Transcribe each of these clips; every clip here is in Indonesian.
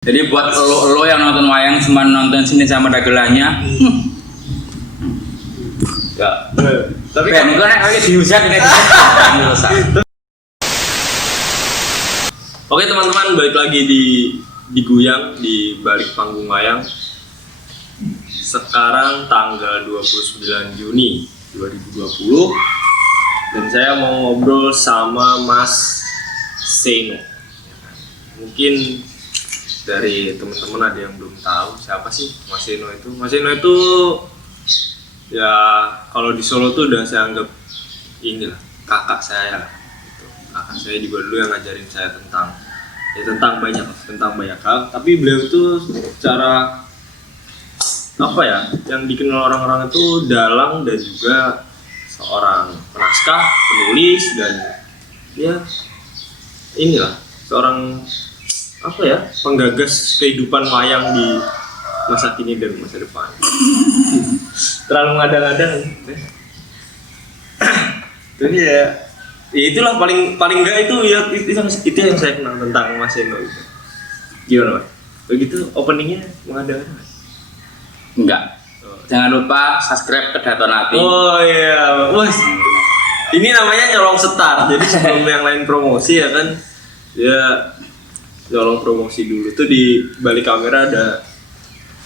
Jadi buat lo yang nonton wayang cuma nonton sini sama dagelannya. Ya. Tapi kan gue nek dihujat ini. Oke teman-teman, balik lagi di Guyang di balik panggung wayang. Sekarang tanggal 29 Juni 2020 dan saya mau ngobrol sama Mas Seno. Mungkin dari teman-teman ada yang belum tahu siapa sih Mas Seno itu. Mas Seno itu ya kalau di Solo tuh udah saya anggap inilah kakak saya lah. Gitu. Kakak saya juga dulu yang ngajarin saya tentang banyak hal. Tapi beliau tuh secara apa ya yang dikenal orang-orang itu dalang dan juga seorang penaskah, penulis dan ya inilah seorang apa ya penggagas kehidupan wayang di masa kini dan masa depan. Terlalu ngadang-ngadang. Jadi ya itulah paling enggak itu yang saya kenal tentang Mas Seno itu. Gimana Mas? Begitu openingnya mengada-ngada. Enggak. Jangan lupa subscribe ke Datonati. Oh iya, Mas. Ini namanya nyolong setar. Jadi sebelum yang lain promosi ya kan, ya nyolong promosi dulu. Tuh di balik kamera ada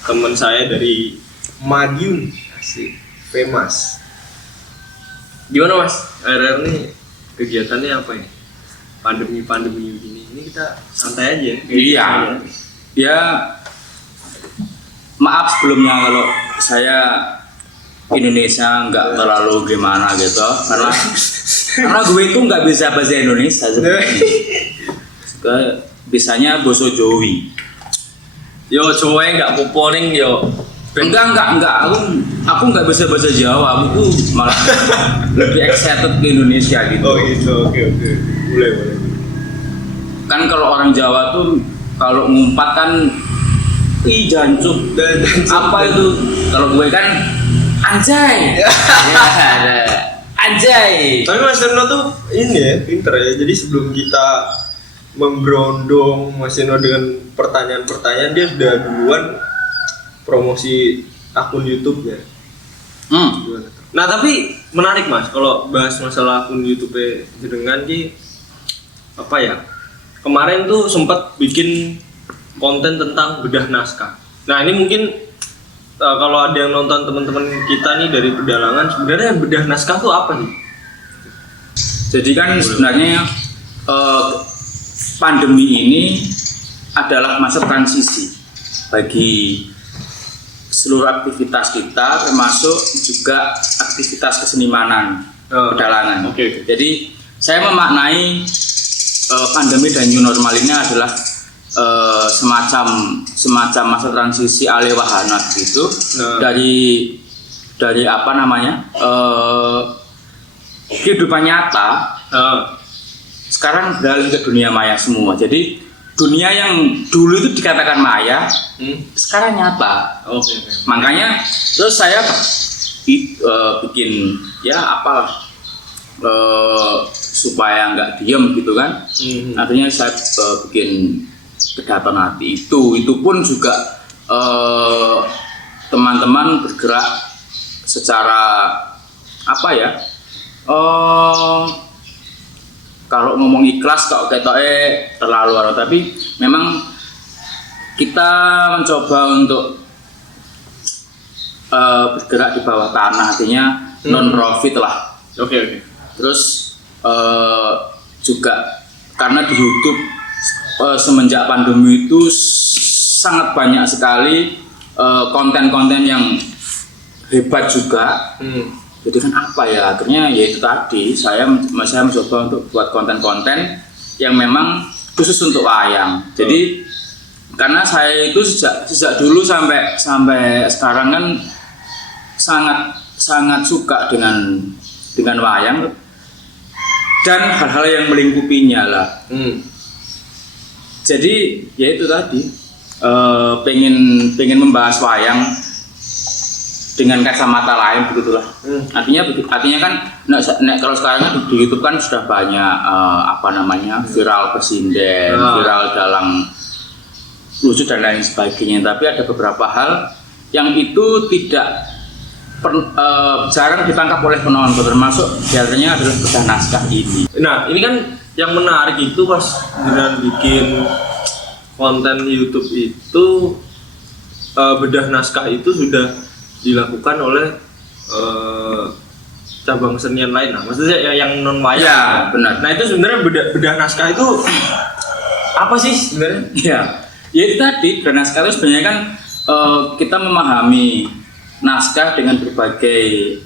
teman saya dari Madiun, asik, famous. Gimana Mas? Akhir-akhir ini kegiatannya apa ya? Pandemi begini. Ini kita santai aja. Iya. Ya. Maaf sebelumnya kalau saya Indonesia nggak terlalu gimana gitu karena gue itu nggak bisa bahasa Indonesia sebenarnya. Bisanya boso Jowi. Yo cowoknya nggak poponing yo. Enggak. Aku nggak bisa bahasa Jawa. Aku malah lebih excited ke Indonesia gitu. Oh gitu, oke. Boleh. Kan kalau orang Jawa tuh kalau ngumpat kan jancuk. Apa itu? Kalau gue kan anjay. Anjay. Tapi Mas Seno tuh ini ya, pinter ya. Jadi sebelum kita memberondong Mas Seno dengan pertanyaan-pertanyaan, dia sudah duluan promosi akun YouTube-nya. Nah tapi menarik Mas, kalau bahas masalah akun YouTube jenengan ki apa ya? Kemarin tuh sempat bikin konten tentang bedah naskah. Nah ini mungkin kalau ada yang nonton teman-teman kita nih dari pedalangan, sebenarnya bedah naskah tuh apa sih? Jadi kan sebenarnya pandemi ini adalah masa transisi bagi seluruh aktivitas kita, termasuk juga aktivitas kesenimanan pedalangan. Oke. Jadi saya memaknai pandemi dan new normal ini adalah semacam masa transisi alih wahana gitu dari apa namanya kehidupan nyata sekarang beralih ke dunia maya semua. Jadi dunia yang dulu itu dikatakan maya sekarang nyata. Makanya terus saya bikin ya apalah supaya nggak diem gitu kan. Artinya saya bikin Datonati itu pun juga teman-teman bergerak secara apa ya kalau ngomong ikhlas kok terlalu tapi memang kita mencoba untuk bergerak di bawah tanah, artinya non profit lah. Oke. Terus juga karena di YouTube semenjak pandemi itu sangat banyak sekali konten-konten yang hebat juga. Jadi kan apa ya, akhirnya ya itu tadi saya mencoba untuk buat konten-konten yang memang khusus untuk wayang. Jadi karena saya itu sejak dulu sampai sekarang kan sangat suka dengan wayang dan hal-hal yang melingkupinya lah. Jadi ya itu tadi pengen membahas wayang dengan kacamata lain begitulah. Artinya kan kalau sekarang kan di YouTube kan sudah banyak viral pesinden, viral dalang lucu dan lain sebagainya. Tapi ada beberapa hal yang itu tidak jarang ditangkap oleh penonton, termasuk diantaranya adalah bedah naskah ini. Nah, ini kan yang menarik itu pas dengan bikin konten YouTube itu bedah naskah itu sudah dilakukan oleh cabang kesenian lain. Nah, maksudnya yang non wayang. Ya, benar. Nah, itu sebenarnya bedah naskah itu apa sih sebenarnya? Ya itu tadi, bedah naskah itu sebenarnya kan kita memahami naskah dengan berbagai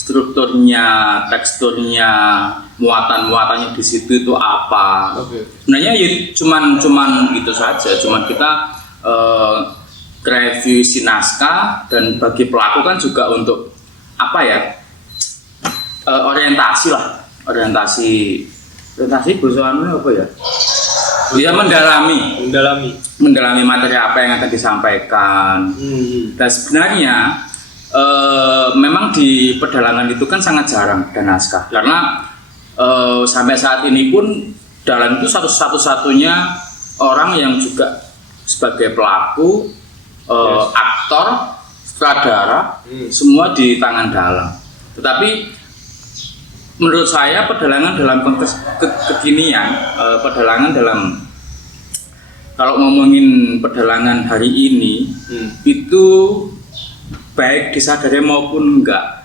strukturnya, teksturnya, muatan-muatannya di situ itu apa. Sebenarnya ya cuman itu saja, cuman kita review si naskah, dan bagi pelaku kan juga untuk orientasi berusaha apa ya? Dia mendalami materi apa yang akan disampaikan. Dan sebenarnya memang di pedalangan itu kan sangat jarang dan naskah, karena sampai saat ini pun Dalang itu satu-satunya orang yang juga sebagai pelaku, aktor, sutradara, semua di tangan Dalang. Tetapi menurut saya pedalangan dalam konteks kekinian, pedalangan dalam, kalau ngomongin pedalangan hari ini, itu baik disadari maupun enggak,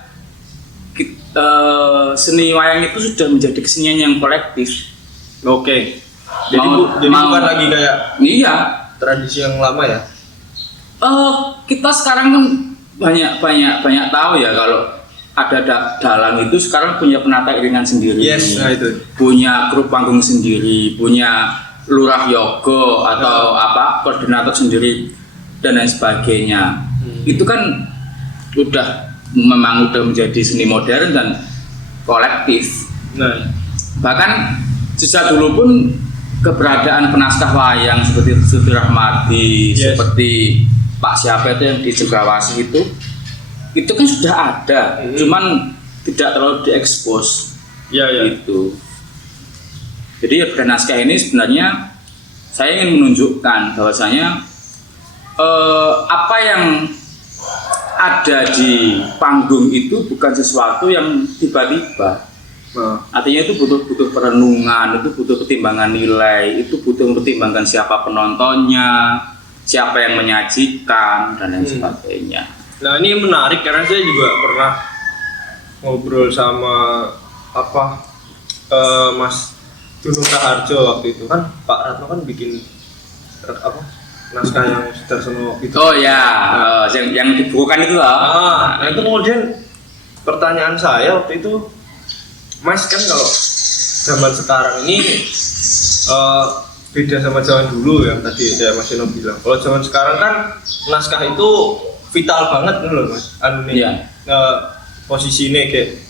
seni wayang itu sudah menjadi kesenian yang kolektif. Oke. Jadi bukan lagi kayak tradisi yang lama ya. Kita sekarang kan banyak tahu ya, kalau ada Dalang itu sekarang punya penata iringan sendiri, itu. Punya kru panggung sendiri, punya lurah yogo atau koordinator sendiri dan lain sebagainya. Itu kan memang udah menjadi seni modern dan kolektif. Nah, bahkan sejak dulu pun keberadaan penaskah wayang seperti Suti Rahmadi, seperti Pak siapa itu yang di Cendrawasih itu kan sudah ada, cuman tidak terlalu diekspos. Itu. Jadi ya bedah naskah ini sebenarnya saya ingin menunjukkan bahwasanya apa yang ada di panggung itu bukan sesuatu yang tiba-tiba. Artinya itu butuh perenungan, itu butuh pertimbangan nilai, itu butuh mempertimbangkan siapa penontonnya, siapa yang menyajikan dan lain sebagainya. Nah, ini menarik karena saya juga pernah ngobrol sama Mas Gunung Raharjo waktu itu, kan Pak Ratno kan bikin naskah yang Sudarsono itu. Oh ya, yang dibukukan itu lah. Nah itu kemudian pertanyaan saya waktu itu, Mas, kan kalau zaman sekarang ini beda sama zaman dulu yang tadi ya Mas Eno bilang. Kalau zaman sekarang kan naskah itu vital banget nih loh Mas. Posisinya kayak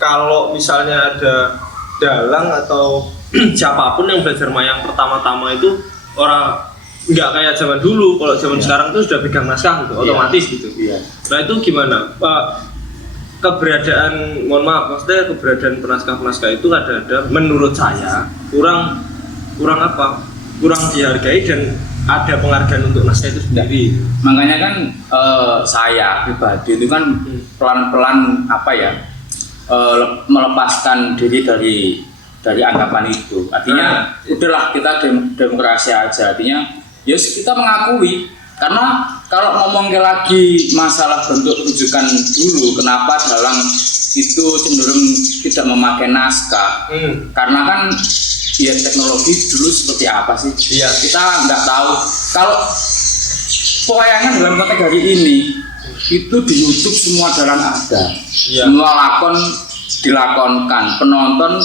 kalau misalnya ada dalang atau siapapun yang belajar wayang pertama-tama itu orang nggak kayak zaman dulu. Kalau zaman sekarang tuh sudah pegang naskah gitu, otomatis gitu. Nah itu gimana? Keberadaan penaskah-penaskah itu ada menurut saya kurang dihargai dan ada penghargaan untuk naskah itu sendiri. Makanya kan saya pribadi itu kan pelan-pelan melepaskan diri dari anggapan itu. Artinya udahlah kita demokrasi aja. Artinya kita mengakui, karena kalau ngomong lagi masalah bentuk rujukan dulu, kenapa Dalang itu cenderung tidak memakai naskah? Karena kan teknologi dulu seperti apa sih? Kita nggak tahu. Kalau pewayangan dalam konteks hari ini itu di YouTube semua Dalang ada, semua lakon dilakonkan, penonton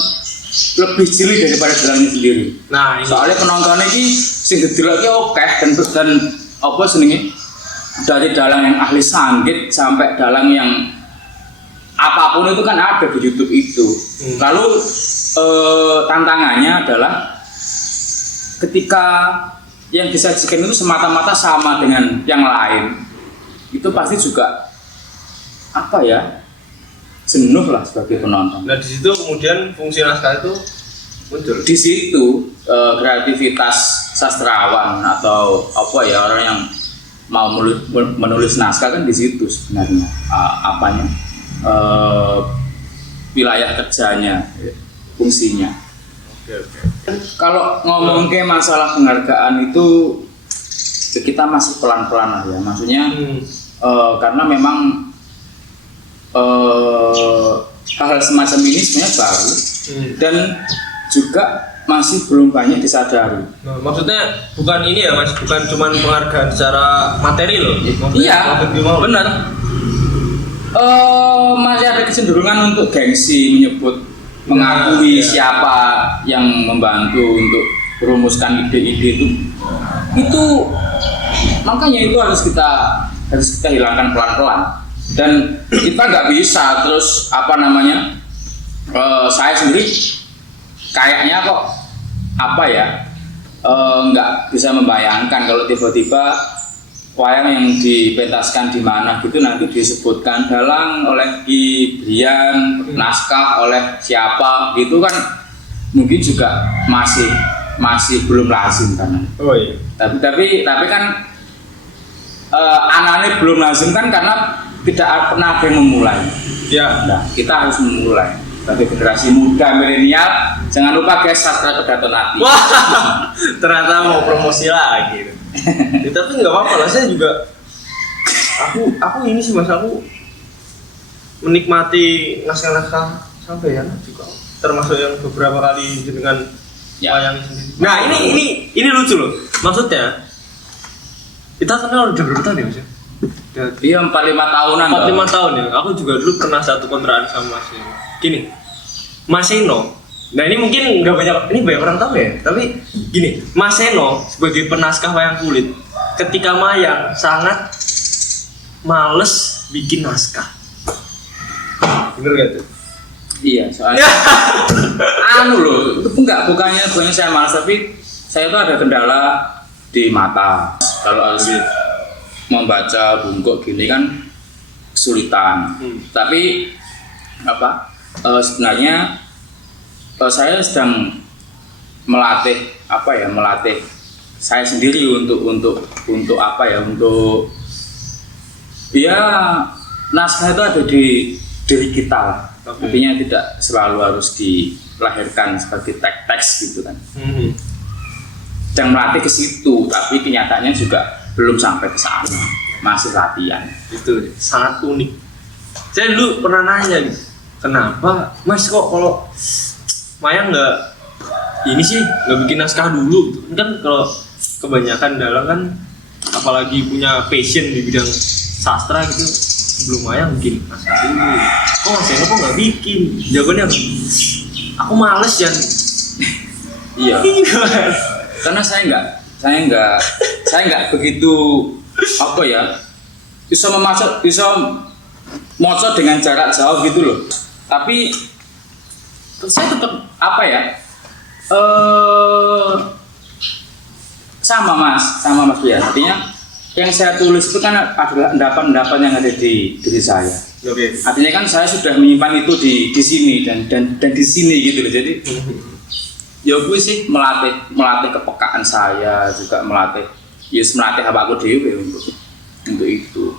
lebih jeli daripada Dalangnya sendiri. Nah, soalnya penonton ini sing didelokake akeh dan apa senenge, dari Dalang yang ahli sanggit sampai Dalang yang apapun itu kan ada di YouTube itu. Lalu tantangannya adalah ketika yang disajikan itu semata-mata sama dengan yang lain, itu pasti juga jenuh lah sebagai penonton. Nah di situ kemudian fungsi naskah itu muncul. Di situ kreativitas sastrawan atau apa ya, orang yang mau menulis naskah kan di situ sebenarnya apanya, wilayah kerjanya, fungsinya. Kalau ngomong ke masalah penghargaan itu kita masih pelan-pelan lah ya, maksudnya karena memang hal-hal semacam ini sebenarnya baru dan juga masih belum banyak disadari. Nah, maksudnya bukan ini ya Mas, bukan cuma penghargaan secara materi loh. Iya, benar. Masih ada kecenderungan untuk gengsi menyebut, mengakui siapa yang membantu untuk merumuskan ide-ide itu makanya itu harus kita hilangkan pelan-pelan, dan kita nggak bisa terus apa namanya, saya sendiri kayaknya kok apa ya, nggak bisa membayangkan kalau tiba-tiba wayang yang dipentaskan di mana gitu nanti disebutkan dalang oleh Ki Brian, naskah oleh siapa gitu kan, mungkin juga masih belum lazim kan. Oh iya. Tapi kan anaknya belum lazim kan karena tidak pernah ada yang memulai. Ya. Nah, kita harus memulai. Sebagai generasi muda milenial, jangan lupa guys, sastra Kedaton Ati. Wah, ternyata mau promosi lagi. Ya, tapi nggak apa-apa lah, saya juga aku ini sih Mas, aku menikmati naskah-naskah sampai ya juga, termasuk yang beberapa kali dengan wayang sendiri. Nah ini lucu loh, maksudnya kita kenal udah berapa tahun ya Mas? Iya, 45 tahunan. 45 tahun ya. Aku juga dulu pernah satu kontrakan sama Mas Eno. Gini, Mas Eno. Nah ini mungkin banyak orang tahu ya. Tapi gini, Mas Eno sebagai penaskah wayang kulit, ketika mayang sangat males bikin naskah. Bener gak tuh? Iya, soalnya anu loh, itu bukannya saya malas, tapi saya tuh ada kendala di mata. Kalau harus membaca bungkuk gini kan kesulitan. Tapi sebenarnya saya sedang melatih saya sendiri untuk naskah itu ada di diri kita lah. Artinya tidak selalu harus dilahirkan sebagai teks gitu kan. Dan melatih ke situ, tapi kenyataannya juga belum sampai ke sana, masih latihan. Itu sangat unik. Saya dulu pernah nanya gitu, kenapa Mas kok kalau wayang nggak bikin naskah dulu? Kan kalau kebanyakan dalang kan, apalagi punya passion di bidang sastra gitu, sebelum wayang bikin naskah dulu. Kok Mas Eno kok nggak bikin? Jawabannya aku males ya. Iya. Karena saya nggak begitu bisa mocok dengan jarak jauh gitu loh. Tapi saya tetap sama Mas Bian. Artinya yang saya tulis itu kan adalah endapan-endapan yang ada di diri saya. Oke. Artinya kan saya sudah menyimpan itu di sini dan di sini gitu loh. Jadi ya gue sih melatih kepekaan saya, juga melatih apa aku dewe untuk itu.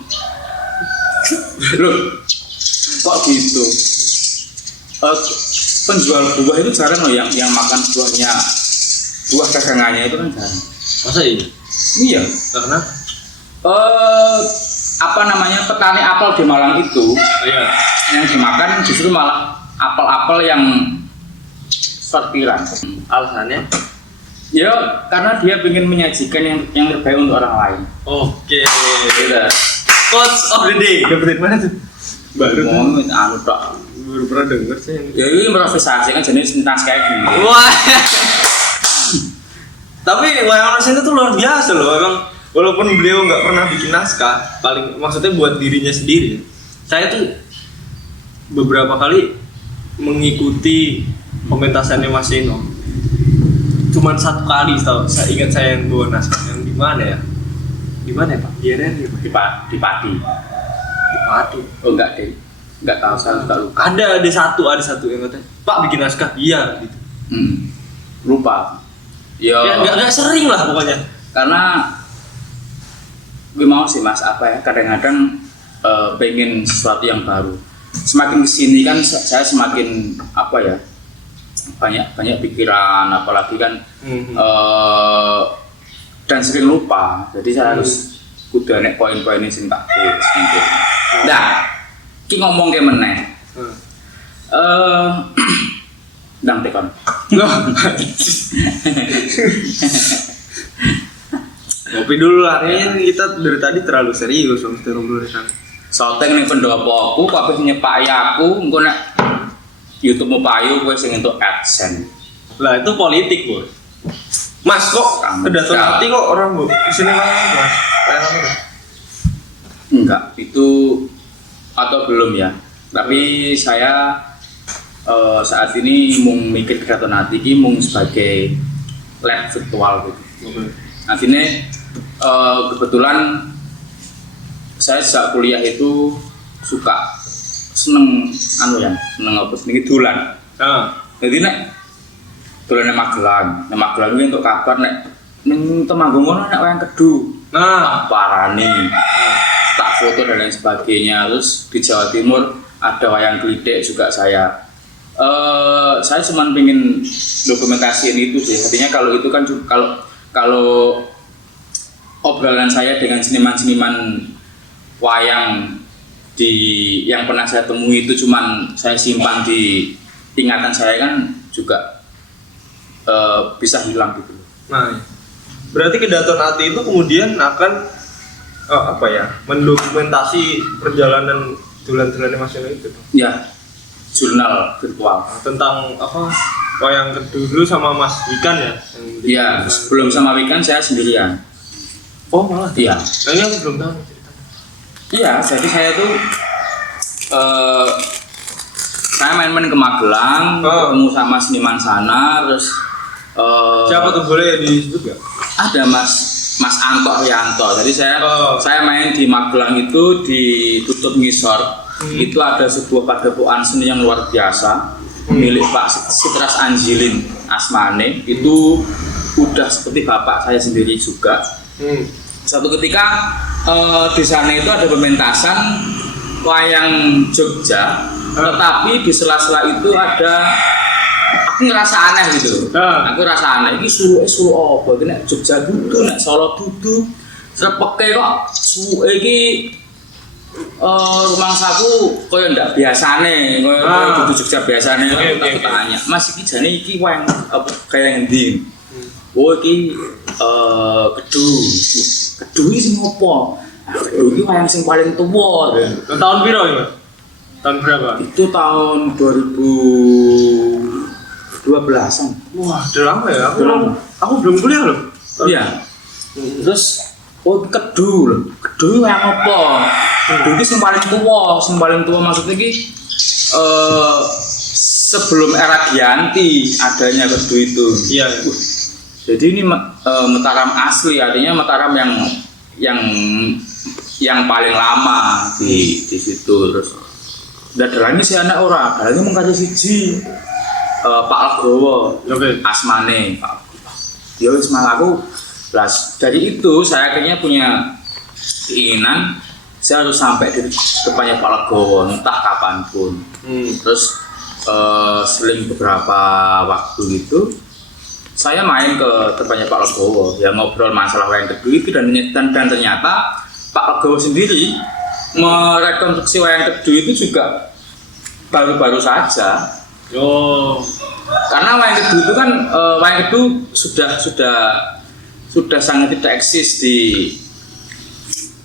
Loh, kok gitu? Penjual buah itu jarang loh yang makan buah dagangannya itu kan jarang. Masa iya? Iya. Karena petani apel di Malang itu, yang dimakan justru malah apel-apel yang sortiran. Alasannya? Ya, karena dia ingin menyajikan yang terbaik untuk orang lain. Oke. Udah. Quotes of the day. Dapetin mana tuh? Baru pernah denger sih. Ya ini improvisasi kan jenis naskah kayak gini. Wah. Tapi wayang Mas Eno tuh luar biasa loh. Emang walaupun beliau nggak pernah bikin naskah, maksudnya buat dirinya sendiri. Saya tuh beberapa kali mengikuti pementasannya Mas Eno. Cuman satu kali saya ingat saya yang bawa naskah yang di mana ya Pak? Di RRI Pak? Di Pati. Oh enggak tahu, saya lupa. Ada satu yang katanya, Pak bikin naskah, iya gitu. Lupa. Ya nggak sering lah pokoknya. Karena gue mau sih mas kadang-kadang pengen sesuatu yang baru. Semakin kesini kan saya semakin banyak pikiran, apalagi kan dan sering lupa. Jadi saya harus kudu nek poin-poin ini sing tak tulis nanti. Nah, ki ngomong ke meneh. Ndang tekon. Ngopi dulu lah, ini kita dari tadi terlalu serius sama ngobrol di sana. Soteng ning pendopoku kabeh nyepaki aku, engko nek YouTube mau payu kowe sing entuk AdSense. Lah itu politik, Bos. Mas kok pidato nanti kok orang Bu di sini Mas. Enggak, itu atau belum ya. Tapi saya saat ini mau mikir pidato nanti ki mung sebagai lab virtual gitu. Artinya kebetulan saya sejak kuliah itu seneng apa seneng dolan. Jadi nek dolan nang Magelang iki untuk kabar nek ning Temanggung ngono nek wayang kedu. Tak parani. Tak foto dan lain sebagainya. Terus di Jawa Timur ada wayang Glidek juga saya cuma pengen dokumentasiin itu sih. Artinya kalau itu kan kalau obrolan saya dengan seniman-seniman wayang yang pernah saya temui itu cuman saya simpan di ingatan saya kan juga bisa hilang gitu. Nah, berarti kedaton hati itu kemudian akan mendokumentasi perjalanan dolan-dolannya Mas Yono itu. Ya, jurnal virtual tentang wayang kedu dulu sama Mas Wikan ya? Iya, sebelum sama Wikan saya sendirian. Oh malah? Iya. Nah ini aku belum tahu ceritanya. Iya, jadi saya tuh saya main-main ke Magelang, ketemu sama seniman sana, terus siapa tuh boleh disebut gak? Ada Mas Anto Rianto. Jadi saya main di Magelang itu di Tutup Ngisor. Itu ada sebuah padepokan seni yang luar biasa milik Pak Sitras Anjilin Asmane. Itu udah seperti bapak saya sendiri juga. Satu ketika di sana itu ada pementasan wayang Jogja, tetapi di sela-sela itu ada aku ngerasa aneh gitu. Aku ngerasa aneh. Ini suruh apa? Ini Jogja dudu, nek Solo dudu. Serepeke kok suwe iki rumangsaku koyo ndak biasane, koyo dudu Jogja biasane. Tak tanya, Mas iki jane iki wayang apa kaya ngendi? Oh iki kedu iki sing opo? Kedu iki wayang sing paling tuwa. Tahun piro iki, Mas? Tahun berapa? Itu tahun 2012-an. Wah, udah lama ya. Aku belum kuliah loh. Iya. Terus kedu lho. Kedu wayang apa? Kedu iki sing paling tuwa maksudnya iki sebelum era Giyanti adanya kedu itu. Iya. Jadi ini Mataram asli, artinya Mataram yang paling lama di situ. Terus dadelane si anak ora, dalane mung karo siji. Pak Legowo, Asmane, Pak. Ya wis malaku. Dari itu saya akhirnya punya keinginan saya harus sampai di depannya Pak Legowo entah kapanpun. Terus seling beberapa waktu gitu saya main ke depannya Pak Legowo, ya ngobrol masalah wayang kedu itu dan ternyata Pak Legowo sendiri merekonstruksi wayang kedu itu juga baru-baru saja. Karena wayang kedu itu kan wayang kedu sudah sangat tidak eksis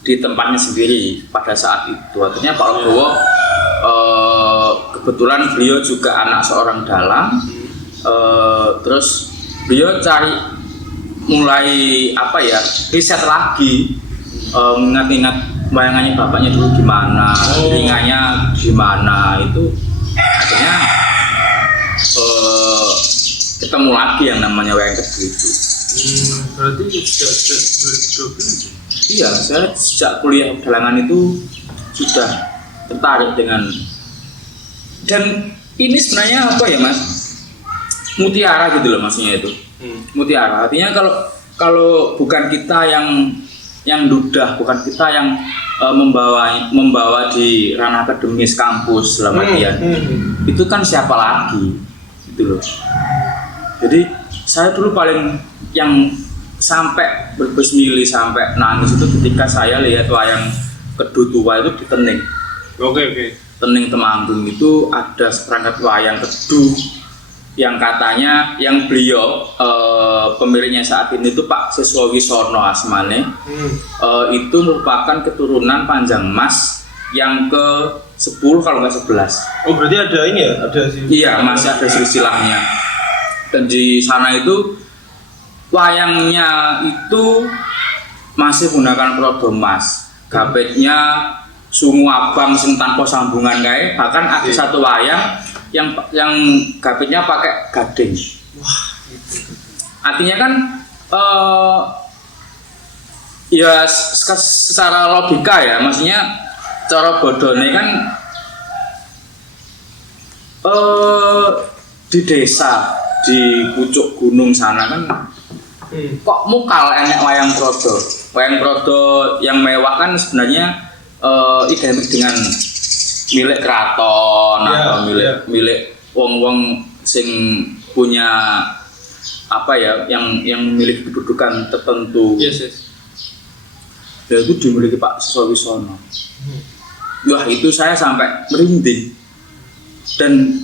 di tempatnya sendiri pada saat itu. Artinya Pak Legowo kebetulan beliau juga anak seorang dalang, terus beliau mulai riset lagi, mengingat bayangannya bapaknya dulu gimana, telingannya gimana, itu akhirnya ketemu lagi yang namanya wayang kedu itu. Berarti sejak 2012? Iya, saya sejak kuliah dalangan itu sudah tertarik dengan, dan ini sebenarnya apa ya Mas, mutiara gitu loh maksudnya itu. Mutiara. Artinya kalau bukan kita yang dudah, bukan kita yang membawa di ranah akademis kampus dalam artian itu kan siapa lagi gitu loh. Jadi saya dulu paling yang sampai berbesmili sampai nangis itu ketika saya lihat wayang Kedu tua itu di Tening. Oke. Tening Temanggung itu ada seperangkat wayang Kedu yang katanya yang beliau pemiliknya saat ini itu Pak Siswowisono Asmane itu merupakan keturunan Panjang Mas yang ke 10 kalau nggak 11. Oh berarti ada ini ya? Ada iya masih ada silsilahnya. Dan di sana itu wayangnya itu masih menggunakan prodo mas, gapetnya sungu abang sing tanpa sambungan kayak, bahkan ada satu wayang yang gapetnya pakai gading. Wah, artinya kan ya secara logika ya, maksudnya cara bodone kan di desa di pucuk gunung sana kan kok mukal enek wayang prodo. Wayang prodo yang mewah kan sebenarnya identik dengan milik keraton atau milik wong-wong sing punya apa ya yang memiliki kedudukan tertentu. Yes. Dan itu dimiliki Pak Siswowisono. Wah itu saya sampai merinding. Dan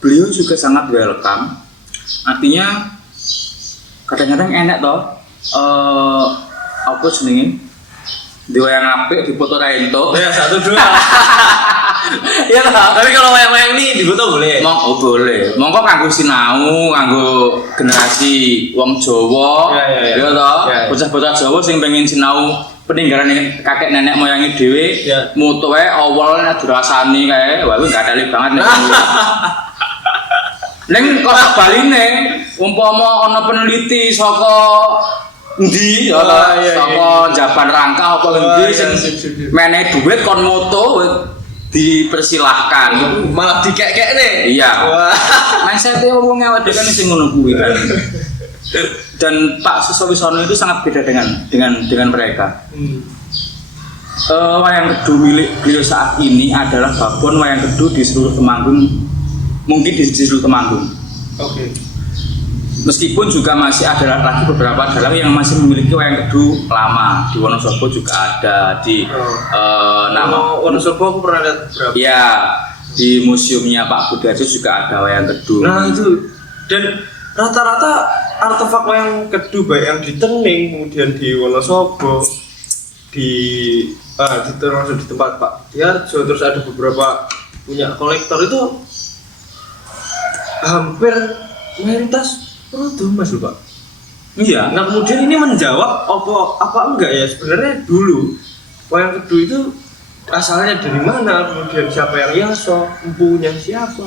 beliau juga sangat welcome. Artinya kadang-kadang enak toh apa jenenge di wayang apik dipoto ra entuk. Ya 1 2. Iya toh. Tapi kalau wayang-wayang ini difoto boleh. Boleh. Monggo kanggo sinau, kanggo generasi wong Jawa. Iya toh. Bocah-bocah Jawa sing pengen sinau peninggalan kakek nenek moyangi dhewe, mutu wae awal nek dirasani kae, wah kuwi gathali banget nek. Ning kok baline umpama ana peneliti saka endi ya saka Jaban Rangka apa endi sing menehi dhuwit kon moto dipersilahkan malah dikek-kekne. Iya. Mindset wong awake dhewe kan sing ngono kuwi kan. Dan Pak Siswowisono itu sangat beda dengan mereka. Wayang Kedu milik beliau saat ini adalah babon wayang Kedu di seluruh Temanggung, mungkin di seluruh Temanggung. Oke. Meskipun juga masih ada lagi beberapa dalang yang masih memiliki wayang Kedu lama. Di Wonosobo juga ada di nama Wonosobo aku pernah lihat berapa. Ya, di museumnya Pak Budiarjo juga ada wayang Kedu. Nah itu, dan rata-rata artefak wayang Kedu baik yang di Tening kemudian di Wonosobo termasuk di tempat Pak Budiarjo, terus ada beberapa punya kolektor itu hampir mayoritas prodo mas lho Pak. Iya. Nah kemudian ini menjawab apa enggak ya sebenarnya dulu wayang Kedu itu asalnya dari mana, kemudian siapa yang hiaso, empunya siapa,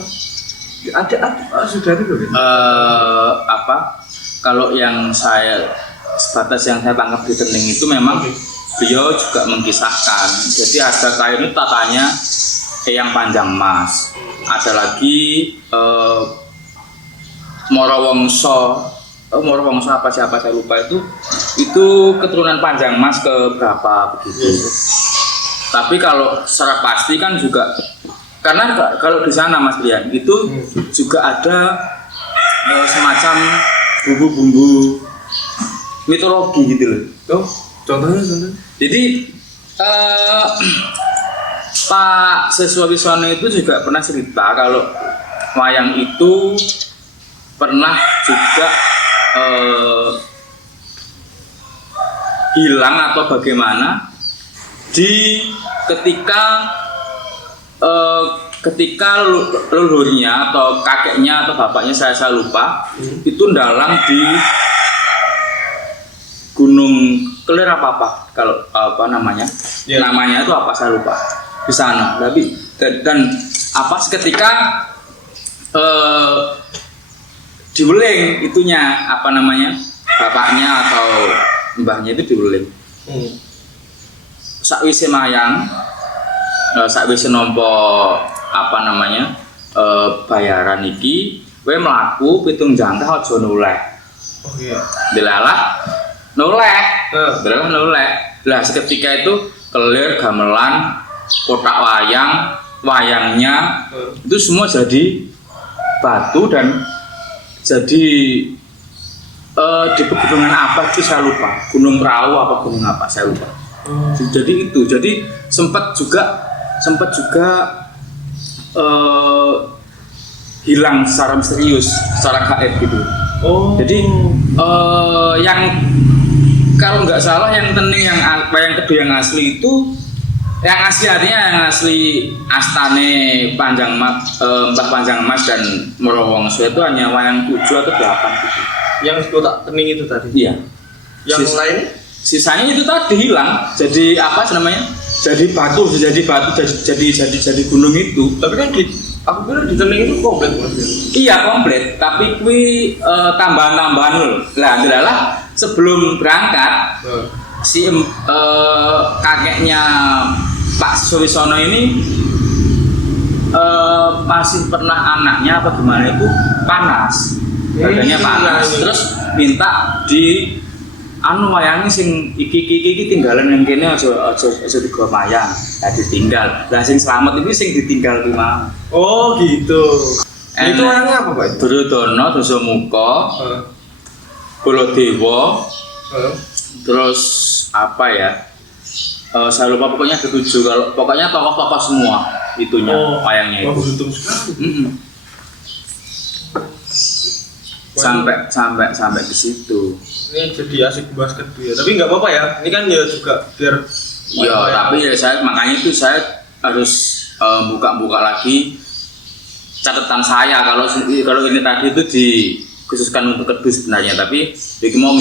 ada sudah ada belum? Kalau yang sebatas yang saya tangkap di Tening itu memang beliau juga mengisahkan. Jadi ada kain itu tatanya yang Panjang Mas. Ada lagi Morowongso apa siapa saya lupa itu keturunan Panjang Mas ke berapa begitu. Tapi kalau secara pasti kan juga karena kalau di sana Mas Brian itu juga ada semacam bumbu-bumbu mitologi gitu loh. Oh, contohnya. Jadi Pak Siswowisono itu juga pernah cerita kalau wayang itu pernah juga hilang atau bagaimana ketika leluhurnya atau kakeknya atau bapaknya saya lupa itu dalang di Gunung Kelir apa kalau namanya namanya itu apa saya lupa di sana. Tapi dan ketika diweling itunya bapaknya atau mbahnya itu diweling. Sakwise mayang, sakwise nampa bayaran iki kowe mlaku pitung jangkah aja noleh. Oh iya. Dilalah noleh. Dilalah noleh. Lah seketika itu kelir gamelan, kotak wayangnya itu semua jadi batu dan jadi di pegunungan apa itu saya lupa, Gunung Rawu apa gunung apa saya lupa. Jadi itu, jadi sempat juga hilang secara misterius, secara gaib gitu. Jadi yang kalau nggak salah yang tening yang kedua yang asli itu, yang asli artinya yang asli astane Mbah Panjang Mas dan Morowongso itu hanya wayang 7 atau 8 gitu. Yang kotak tening itu tadi. Iya. Yang lain? Sisanya itu tadi hilang. Jadi apa namanya? Jadi batu, jadi gunung itu. Tapi kan aku kira di tening itu komplit Mas. Iya komplit. Tapi kui tambahan-tambahan loh. Lah sebelum berangkat si kakeknya Pak Suwisono ini masih pernah anaknya apa gimana itu panas. Badannya panas, terus minta di wayangi sing iki tinggalan yang kene aja digawa mayang. Lah ditinggal. Lah sing selamat itu sing ditinggal di mana? Oh gitu. Itu wayangnya apa Pak? Duryudana, Dasamuka, Baladewa, terus apa ya? Saya lupa pokoknya ada 7. Kalau pokoknya tokoh-tokoh semua itunya wayangnya itu. Beruntung sekali. Sampai ke situ. Ini jadi asik bahas kedua ya. Tapi nggak apa-apa ya. Ini kan ya juga biar. Ya, tapi ya makanya itu saya harus buka-buka lagi catatan saya kalau ini tadi itu dikhususkan untuk kedua sebenarnya. Tapi mau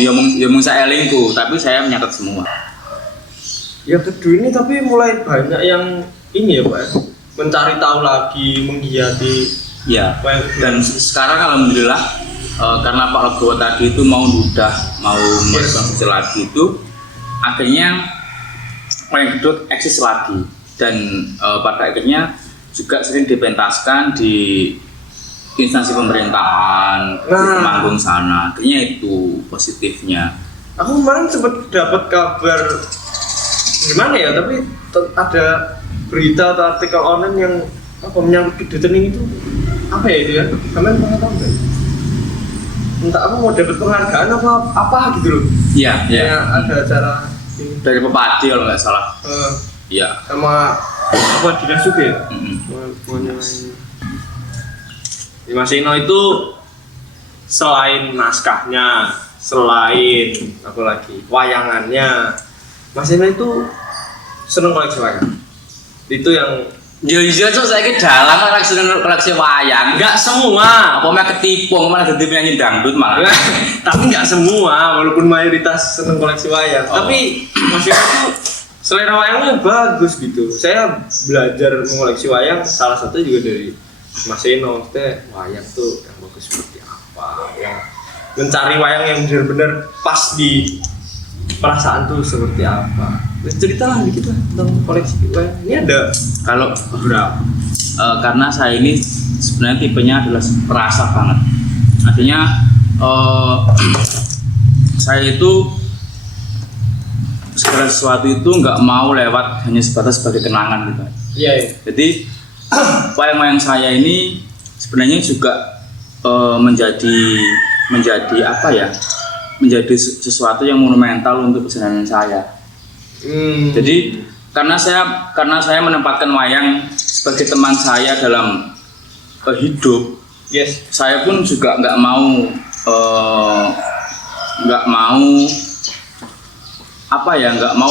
saya elingku, tapi saya menyatat semua. Ya kedua ini tapi mulai banyak yang ini ya Pak. Mencari tahu lagi, menggiati. Ya. Dan sekarang alhamdulillah. Karena Pak Legowo tadi itu mau merekonstruksi lagi itu, akhirnya wayang gedut eksis lagi dan pada akhirnya juga sering dipentaskan di instansi pemerintahan, di Temanggung sana. Akhirnya itu positifnya. Aku kemarin sempat dapat kabar gimana ya, tapi ada berita atau artikel online yang menyangkut kedutaan itu apa ya itu ya? Kalian pernah tahu nggak? Entah aku mau dapat penghargaan apa gitu loh. Iya. Ada acara ini. Dari Pepadi kalau nggak salah. Iya. Sama apa dinas juga ya? Mas Eno itu selain naskahnya, selain apa lagi wayangannya, Mas Eno itu seneng koleksi wayang. Itu yang iya tuh saya dalam koleksi wayang. Enggak semua, apa mah ketipu, malah jadi penyanyi dangdut malah. Tapi enggak semua, walaupun mayoritas seneng koleksi wayang. Tapi Mas Eno itu selera wayangnya bagus gitu. Saya belajar mengoleksi wayang salah satu juga dari Mas Eno. Wayang tuh yang bagus seperti apa? Yang mencari wayang yang benar-benar pas di perasaan tuh seperti apa? Ceritalah dikit lah tentang koleksi wayang. Ini ada kalau beberapa. Karena saya ini sebenarnya tipenya adalah perasa banget. Artinya saya itu segala sesuatu itu nggak mau lewat hanya sebatas sebagai kenangan gitu. Iya. Jadi wayang-wayang saya ini sebenarnya juga menjadi apa ya? Menjadi sesuatu yang monumental untuk kesenian saya. Jadi karena saya menempatkan wayang sebagai teman saya dalam hidup, saya pun juga nggak mau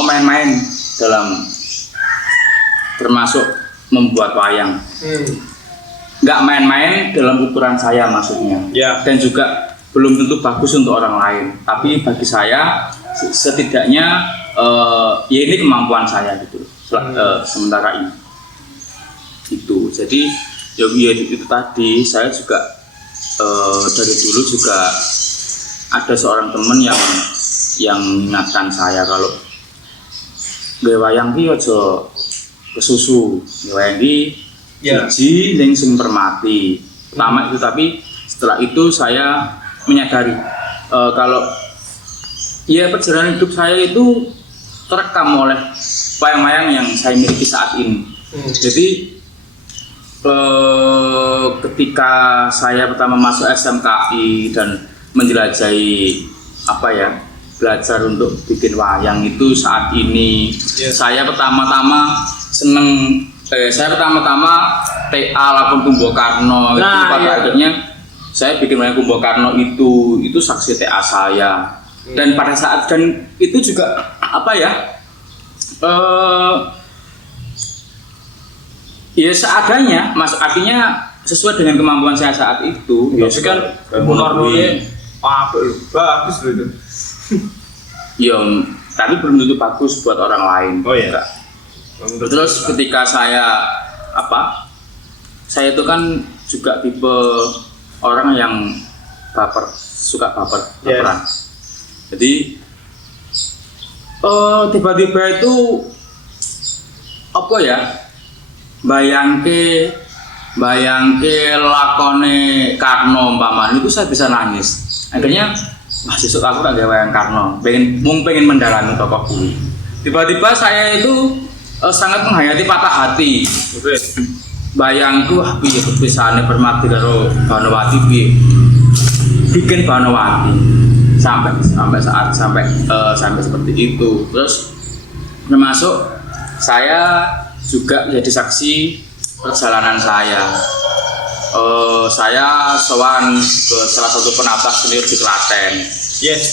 main-main dalam termasuk membuat wayang. Nggak main-main dalam ukuran saya maksudnya. Dan juga belum tentu bagus untuk orang lain, tapi bagi saya setidaknya ya ini kemampuan saya gitu sementara ini itu. Jadi ya itu tadi saya juga dari dulu juga ada seorang teman yang mengingatkan saya kalau gawe wayang ki aja kesusu, gawe wayang ki siji ning sing permati. Pertama itu, tapi Setelah itu saya menyadari kalau ya perjalanan hidup saya itu terekam oleh wayang-wayang yang saya miliki saat ini. Jadi ketika saya pertama masuk SMKI dan menjelajahi belajar untuk bikin wayang itu saat ini saya pertama-tama seneng saya pertama-tama TA lakon Kumbo Karno itu pada akhirnya saya bikin wayang Kumbo Karno itu saksi TA saya dan pada saat dan itu juga ya seadanya, artinya sesuai dengan kemampuan saya saat itu. Ya kan Kumbo Karno bagus loh itu. Ya, tapi belum tentu bagus buat orang lain. Oh iya. Terus ketika saya itu kan juga tipe orang yang suka baperan. Jadi tiba-tiba itu bayangke lakone Karno umpamane itu saya bisa nangis. Akhirnya sesuk aku tak gawe wayang Karno, pengen mendalami tokoh kuwi. Tiba-tiba saya itu sangat menghayati patah hati. Bayangku piye perpisahannya Permati karo Banowati piye. Bikin Banowati sampai seperti itu. Terus termasuk saya juga jadi saksi perjalanan saya. Saya sowan ke salah satu penata senior di Klaten. Yes.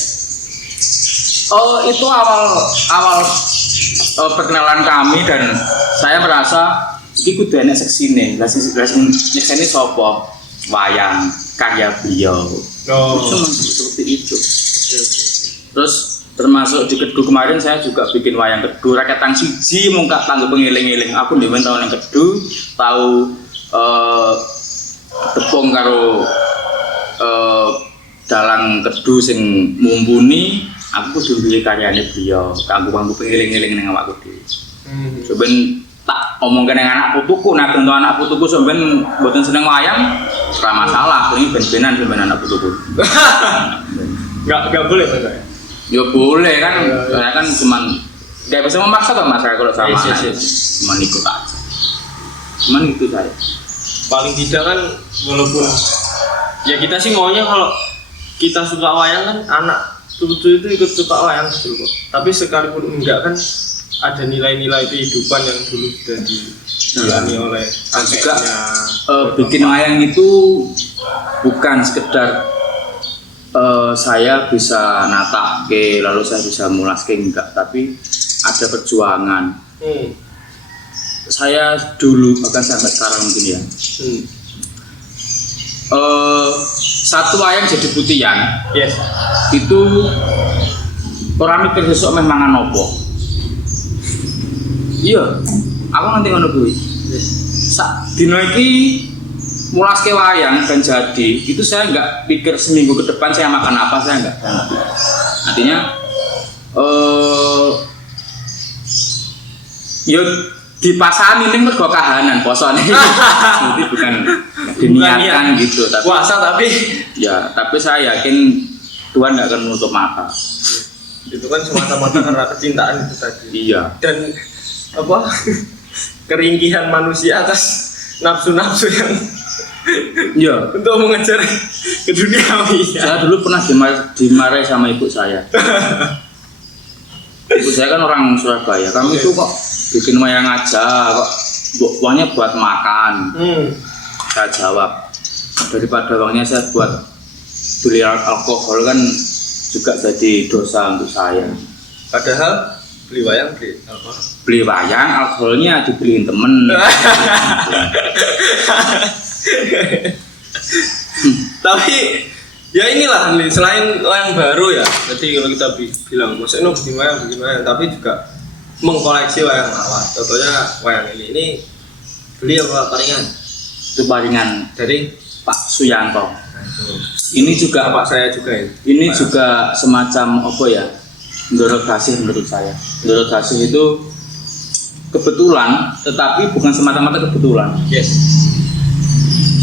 Itu awal perkenalan kami dan saya merasa iki kudu enek seksine. Lah seksine sapa? Wayang karya beliau. Cuma seperti itu. Terus termasuk di Kedu kemarin saya juga bikin wayang Kedu Raketang siji mungkak tanggo pengiling-iling. Aku dhewe tahun yang Kedu tahu tepung karo dalang Kedu sing mumpuni, aku kudu duwe karyane beliau kanggo pengiling-iling ning awakku dhewe. Sampeyan tak omongke ning anak putuku, nek contoh anak putuku sampeyan mboten seneng wayang, ora masalah, ini ben-benan sampeyan anak putuku. Enggak boleh Mas. Ya boleh kan, saya kan cuman nggak bisa memaksa kan Mas kalau sama anak, cuman ikut aja. Cuman itu saya. Paling tidak kan walaupun ya kita sih maunya kalau kita suka wayang kan anak cucu itu ikut suka wayang gitu kok. Tapi sekalipun enggak kan ada nilai-nilai kehidupan yang dulu sudah dijalani oleh dan juga bikin wayang itu bukan sekedar saya bisa natake lalu saya bisa mulaske enggak, tapi ada perjuangan. Saya dulu bahkan sampai sekarang mungkin ya satu wayang jadi putihan itu orang mikir sesuk meh mangan opo. Iya, aku nanti ngono kuwi. Sak dino iki mulaske wayang dan jadi itu saya nggak pikir seminggu ke depan saya makan apa, saya nggak. Artinya yo dipasani ning mergo kahanan posone. Jadi bukan diniatkan gitu, tapi puasa tapi saya yakin Tuhan nggak akan menutup mata. Itu kan semata-mata karena kecintaan itu tadi. Iya. Dan keringkihan manusia atas nafsu-nafsu yang untuk mengejar keduniawian. Saya dulu pernah dimarahi sama ibu saya. Ibu saya kan orang Surabaya. Kamu itu kok bikin wayang aja, kok uangnya buat makan. Saya jawab, daripada uangnya saya buat beli alkohol kan juga jadi dosa untuk saya. Padahal beli wayang alkoholnya dibeliin temen. Tapi ya inilah selain wayang baru ya. Jadi kalau kita bilang Mas Eno bikin wayang, tapi juga mengkoleksi wayang lawas. Contohnya wayang ini beli apa paringan? Itu paringan dari Pak Suyanto. Ini juga Pak saya juga ya. Ini juga semacam apa ya? Ndoro Gasih menurut saya. Ndoro Gasih itu kebetulan, tetapi bukan semata-mata kebetulan. Yes.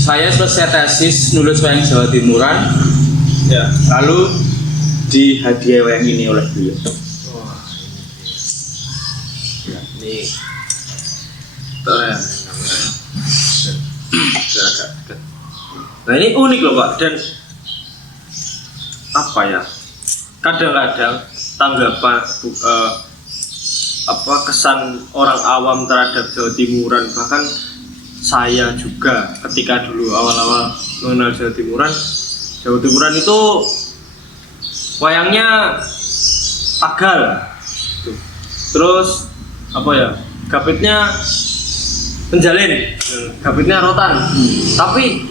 saya selesai tesis nulis wayang Jawa Timuran, Ya. lalu dihadiah wayang ini oleh beliau. Wah, ini keren. Nah ini unik loh Pak, dan apa ya? Kadang-kadang tanggapan kesan orang awam terhadap Jawa Timuran, bahkan saya juga ketika dulu awal-awal mengenal Jawa Timuran itu wayangnya tagal, terus apa ya, gapitnya penjalin, gapitnya rotan. Tapi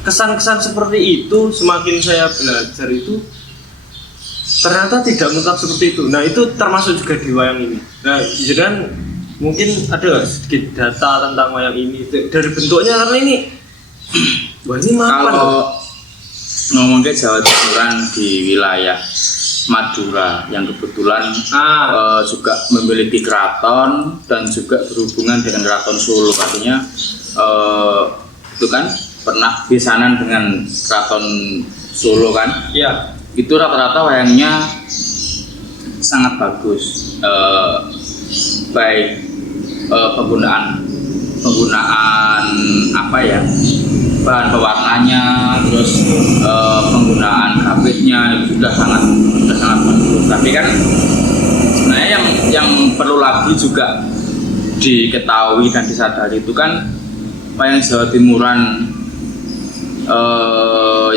kesan-kesan seperti itu semakin saya belajar itu ternyata tidak mutlak seperti itu. Nah itu termasuk juga di wayang ini. Nah jadi mungkin ada sedikit data tentang wayang ini dari bentuknya, karena ini wah ini mapan. Kalau ngomongin Jawa Timuran di wilayah Madura yang kebetulan juga memiliki keraton dan juga berhubungan dengan keraton Solo, artinya itu kan pernah besanan dengan keraton Solo kan? Iya. Itu rata-rata wayangnya sangat bagus, baik penggunaan apa ya, bahan pewarnanya, terus penggunaan gapitnya itu sudah sangat bagus. Tapi kan sebenarnya yang perlu lagi juga diketahui dan disadari itu kan wayang Jawa Timuran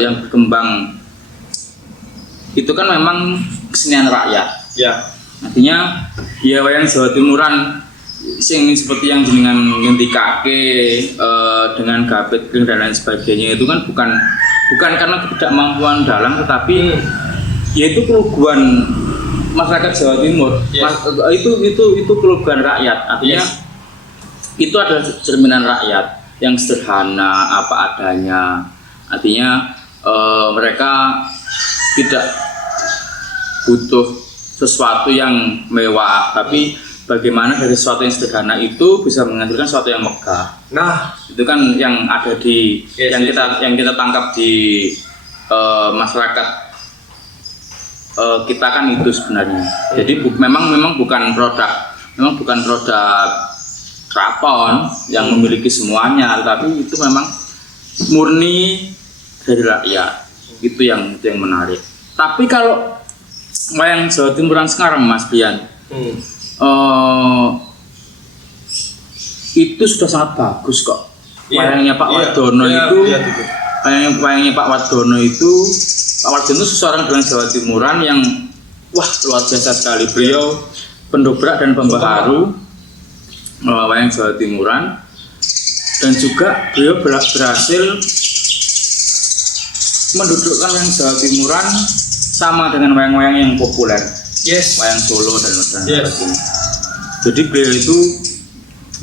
yang berkembang itu kan memang kesenian rakyat. Ya. Artinya ya wayang Jawa Timuran sing seperti yang jenengan ngentikake dengan gapit dan lain sebagainya itu kan bukan karena ketidakmampuan dalang, tetapi yaitu keluguan masyarakat Jawa Timur. Yes. Itu keluguan rakyat. Artinya itu adalah cerminan rakyat yang sederhana apa adanya. Artinya mereka tidak butuh sesuatu yang mewah, tapi bagaimana dari sesuatu yang sederhana itu bisa menghasilkan sesuatu yang megah. Nah, itu kan yang ada di yang kita tangkap di masyarakat kita kan itu sebenarnya. Jadi memang bukan produk keraton yang memiliki semuanya, tapi itu memang murni dari rakyat. Itu yang menarik. Tapi kalau wayang Jawa Timuran sekarang Mas Brian, itu sudah sangat bagus kok. Wayangnya Pak Wardono itu, wayangnya Pak Wardono itu seseorang dengan Jawa Timuran yang wah luar biasa sekali. Beliau pendobrak dan pembaharu wayang Jawa Timuran, dan juga beliau berhasil mendudukkan wayang Jawa Timuran sama dengan wayang-wayang yang populer, wayang Solo dan sebagainya. Jadi beliau itu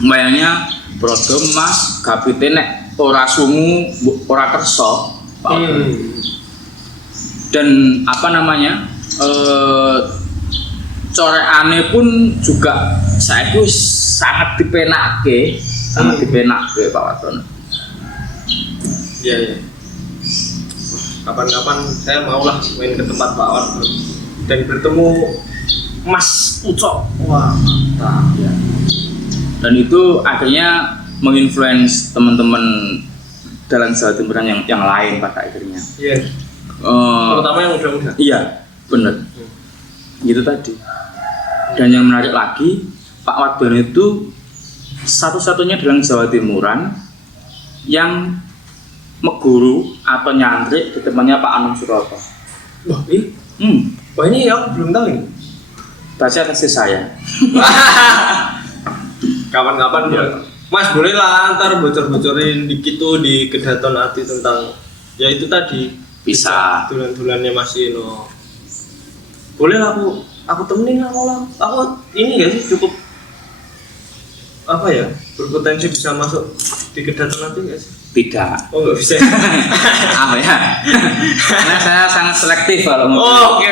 wayangnya brodom mas gapite nek ora sungu ora kerso, dan apa namanya corekane pun juga saya itu sangat dipenake Pak Wardono. Iya. Kapan-kapan saya maulah main ke tempat Pak Wardono dan bertemu Mas Ucok. Wah, mantap ya. Dan itu akhirnya menginfluence teman-teman dalam Jawa Timuran yang lain pada akhirnya. Iya. Terutama yang muda-muda. Iya, benar. Gitu tadi. Dan yang menarik lagi, Pak Wardono itu satu-satunya dalam Jawa Timuran yang meguru atau nyantrik di temannya Pak Anum Suroto. Wah, wah ini aku belum tahu ini. Baca tesis saya. Kapan-kapan ya. Mas boleh lah antar bocor-bocorin dikit tuh di Kedaton Ati tentang ya itu tadi. Bisa. Dulan-dulannya Mas Ino. Boleh lah aku temenin lah. Aku ini ya sih cukup apa ya, berpotensi bisa masuk di Kedaton Ati nggak sih? Tidak. Oh nggak bisa. Apa ya? Karena saya sangat selektif kalau mau. Oke.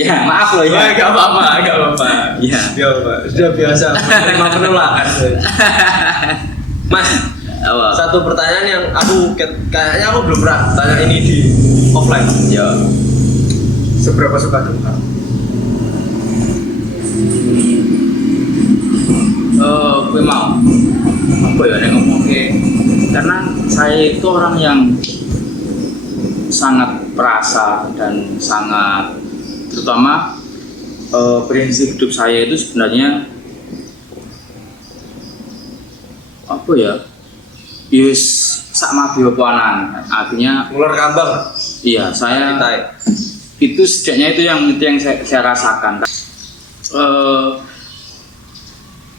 Ya maaf loh ya. Nggak apa-apa. Iya. Sudah biasa menerima penolakan. Mas, Apa? Satu pertanyaan yang kayaknya aku belum pernah tanya ini di offline. Ya. Seberapa suka Dum Kar? Gue mau apa ya nek ngomong karena saya itu orang yang sangat perasa dan sangat terutama prinsip hidup saya itu sebenarnya apa ya yes sak mabiopanan artinya Ular kambang. iya saya Citai. itu setidaknya itu yang saya rasakan.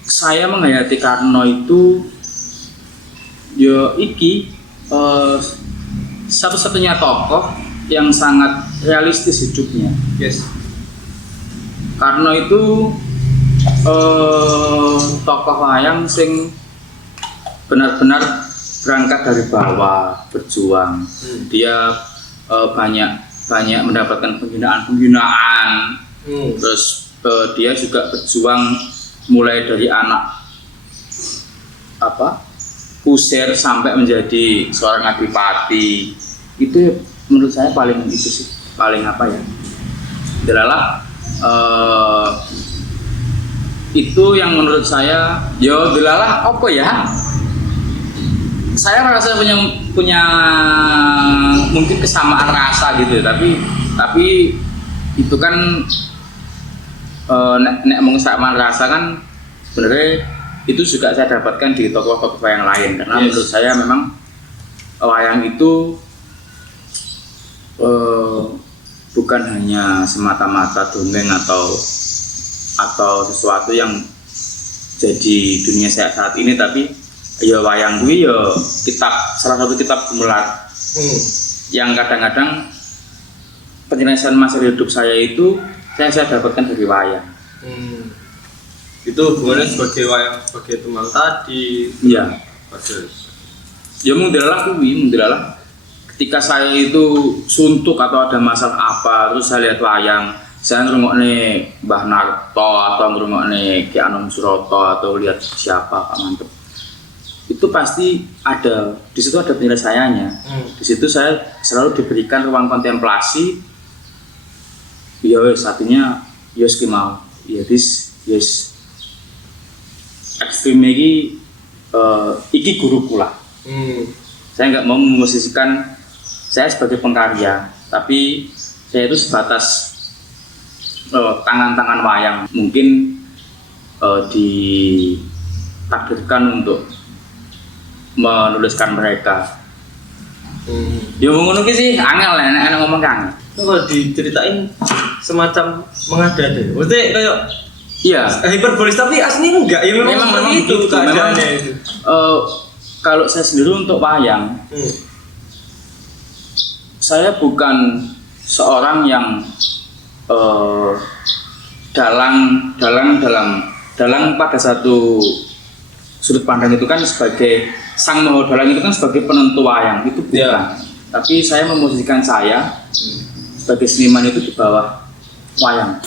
Saya menghayati Karno itu ya iki satu-satunya tokoh yang sangat realistis hidupnya. Yes. Karno itu tokoh wayang sing benar-benar berangkat dari bawah, berjuang. Dia banyak mendapatkan penghinaan. Terus dia juga berjuang mulai dari anak kusir sampai menjadi seorang adipati. Itu menurut saya paling itu sih paling apa ya delalah itu yang menurut saya yo delalah apa ya saya rasa punya mungkin kesamaan rasa gitu tapi itu kan nek mengesamaan rasa kan sebenarnya itu juga saya dapatkan di tokoh-tokoh yang lain karena menurut saya memang wayang itu bukan hanya semata-mata dongeng atau sesuatu yang jadi dunia saat ini tapi ya wayang gue ya salah satu kitab gemelar yang kadang-kadang penjelasan masa hidup saya itu saya dapatkan dari wayang. Itu hubungannya sebagai wayang sebagai teman tadi. Iya. Bagus. Ya mungkin ketika saya itu suntuk atau ada masalah apa terus saya lihat wayang, saya ngrungokne Mbah Narto atau ngrungokne Ki Anom Suroto atau lihat siapa Pak Mantep. Itu pasti ada di situ ada penyelesaiannya. Di situ saya selalu diberikan ruang kontemplasi. Ya wes artinya yes ki mau. Ya yes ekstrim iki guruku lah. Saya nggak mau memosisikan saya sebagai pengkarya, tapi saya itu sebatas tangan-tangan wayang mungkin ditakdirkan untuk menuliskan mereka. Ya ngono ki sih angel enak ngomong kan. Kalau diceritain semacam mengada-ada. Maksudnya kayak iya hiperbolis tapi aslinya enggak ya memang seperti itu keadaannya itu. Kalau saya sendiri untuk wayang saya bukan seorang yang dalang pada satu sudut pandang itu kan sebagai sang maha dalang itu kan sebagai penentu wayang itu bukan. Tapi saya memosisikan saya sebagai seniman itu di bawah wayang.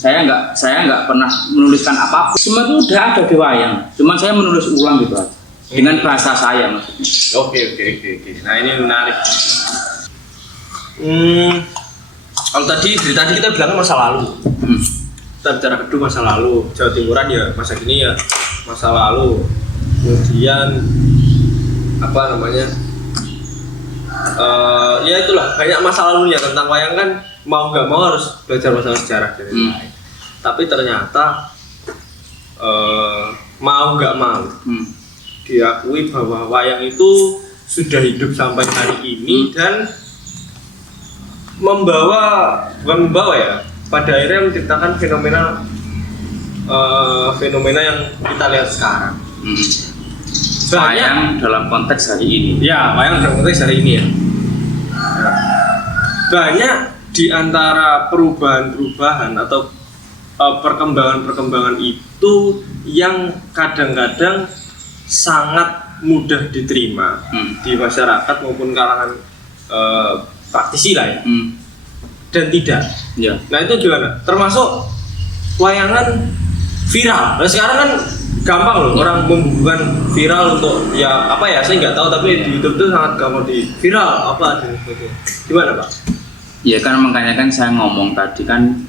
Saya nggak pernah menuliskan apapun. Semua itu udah ada di wayang. Cuman saya menulis ulang gitu aja. Dengan bahasa saya maksudnya. Oke. Nah ini menarik. Kalau tadi kita bilang masa lalu. Kita bicara kedua masa lalu. Jawa Timuran ya masa kini ya masa lalu. Kemudian apa namanya? Ya itulah banyak masa lalunya tentang wayang kan mau nggak mau harus belajar masalah sejarah dari lain. Tapi ternyata mau nggak mau diakui bahwa wayang itu sudah hidup sampai hari ini dan membawa ya pada akhirnya menciptakan fenomena yang kita lihat sekarang. Wayang dalam konteks hari ini. Ya, wayang dalam konteks hari ini ya. Banyak di antara perubahan-perubahan atau perkembangan-perkembangan itu yang kadang-kadang sangat mudah diterima di masyarakat maupun kalangan praktisi lah ya. Dan tidak. Ya. Nah itu gimana? Termasuk wayangan viral. Nah sekarang kan gampang loh orang membubuhkan viral untuk ya apa ya saya nggak tahu, tapi di YouTube tuh sangat gampang di viral apa dan sebagainya. Gimana Pak? Ya kan makanya kan saya ngomong tadi kan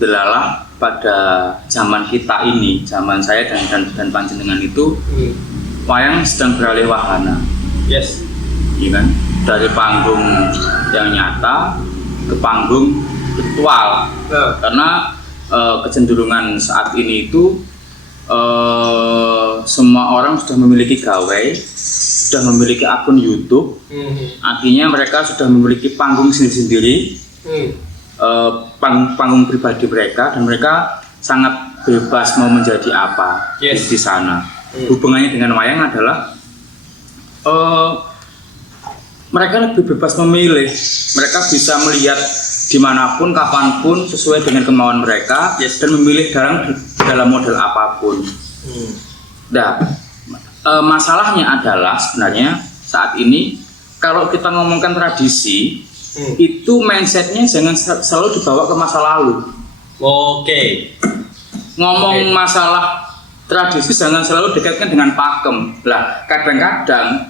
delalah pada zaman kita ini, zaman saya dan panjenengan itu wayang sedang beralih wahana. Yes. Iya kan? Dari panggung yang nyata ke panggung virtual. Karena kecenderungan saat ini itu semua orang sudah memiliki gawai, sudah memiliki akun YouTube, artinya mereka sudah memiliki panggung sendiri-sendiri, panggung pribadi mereka, dan mereka sangat bebas mau menjadi apa di sana. Hubungannya dengan wayang adalah mereka lebih bebas memilih, mereka bisa melihat dimanapun, kapanpun, sesuai dengan kemauan mereka, dan memilih dalam model apapun. Nah, masalahnya adalah sebenarnya saat ini kalau kita ngomongkan tradisi, itu mindsetnya jangan selalu dibawa ke masa lalu. Ngomong masalah tradisi jangan selalu dikaitkan dengan pakem. Lah, kadang-kadang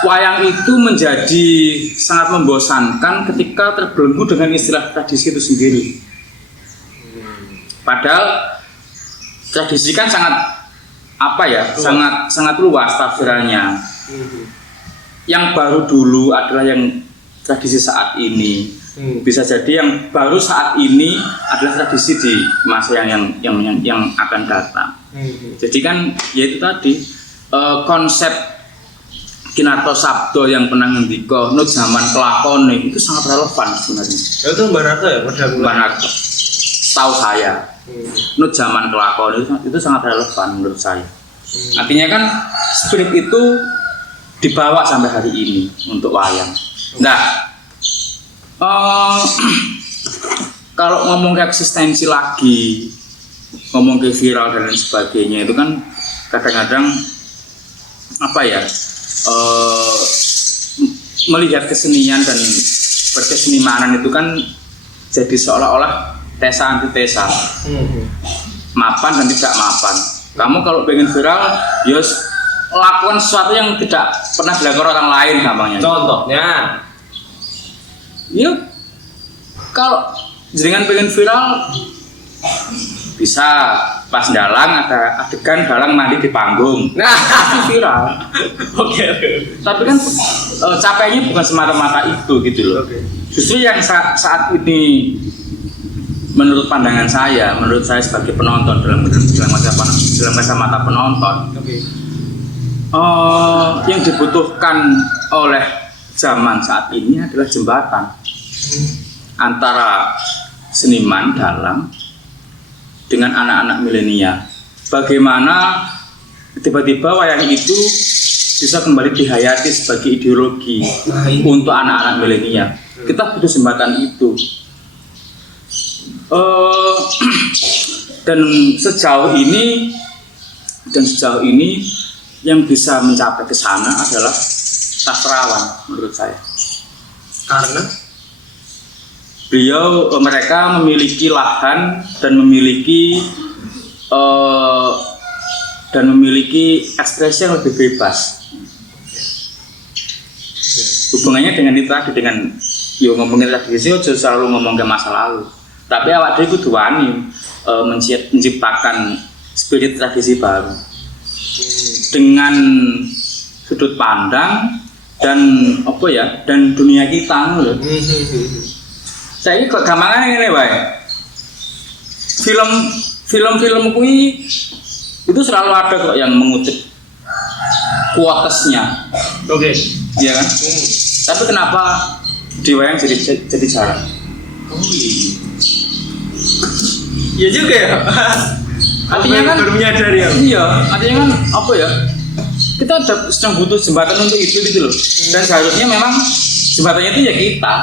wayang itu menjadi sangat membosankan ketika terbelenggu dengan istilah tradisi itu sendiri. Padahal tradisi kan sangat sangat luas tafsirannya. Yang baru dulu adalah yang tradisi saat ini. Bisa jadi yang baru saat ini adalah tradisi di masa yang akan datang. Jadi kan ya itu tadi konsep Kinarto Sabdo yang pernah ngendika no zaman kelakone itu sangat relevan sebenarnya. Itu Mbak Narto ya? Mbak Narto. Tahu saya. No zaman kelakone itu sangat relevan menurut saya. Artinya kan spirit itu dibawa sampai hari ini untuk wayang. Nah, kalau ngomong ke eksistensi lagi, ngomong ke viral dan lain sebagainya itu kan kadang-kadang melihat kesenian dan berkesenimanan itu kan jadi seolah-olah tesa antitesa, mapan dan tidak mapan. Kamu kalau pengen viral, ya lakukan sesuatu yang tidak pernah dilakukan orang lain gampangnya. Contohnya, ya kalau jenengan pengen viral bisa pas dalang ada adegan dalang mandi di panggung, nah itu viral. Oke. Tapi kan capainya bukan semata-mata itu gitu loh. Justru yang saat ini menurut pandangan saya, menurut saya sebagai penonton dalam kacamata penonton, yang dibutuhkan oleh zaman saat ini adalah jembatan antara seniman dalang dengan anak-anak milenial. Bagaimana tiba-tiba wayang itu bisa kembali dihayati sebagai ideologi untuk anak-anak milenial. Kita butuh jembatan itu. Dan sejauh ini yang bisa mencapai ke sana adalah sastrawan menurut saya. Karena mereka memiliki lahan dan memiliki ekspresi yang lebih bebas. Hubungannya dengan itu tadi, dengan ngomongin tradisi, selalu ngomong ke masa lalu. Tapi awak dhewe kudu wani menciptakan spirit tradisi baru dengan sudut pandang dan dunia kita loh. Saya kok gampangan ngene wae. Film kuwi itu selalu ada kok yang mengutip quotesnya. Oke. Iya kan? Tapi kenapa di wayang jadi jarang? Iya juga ya. Artinya kan baru menyadari ya. Iya, artinya kan kita sedang butuh jembatan untuk itu gitu loh. Dan seharusnya memang jembatannya itu ya kita,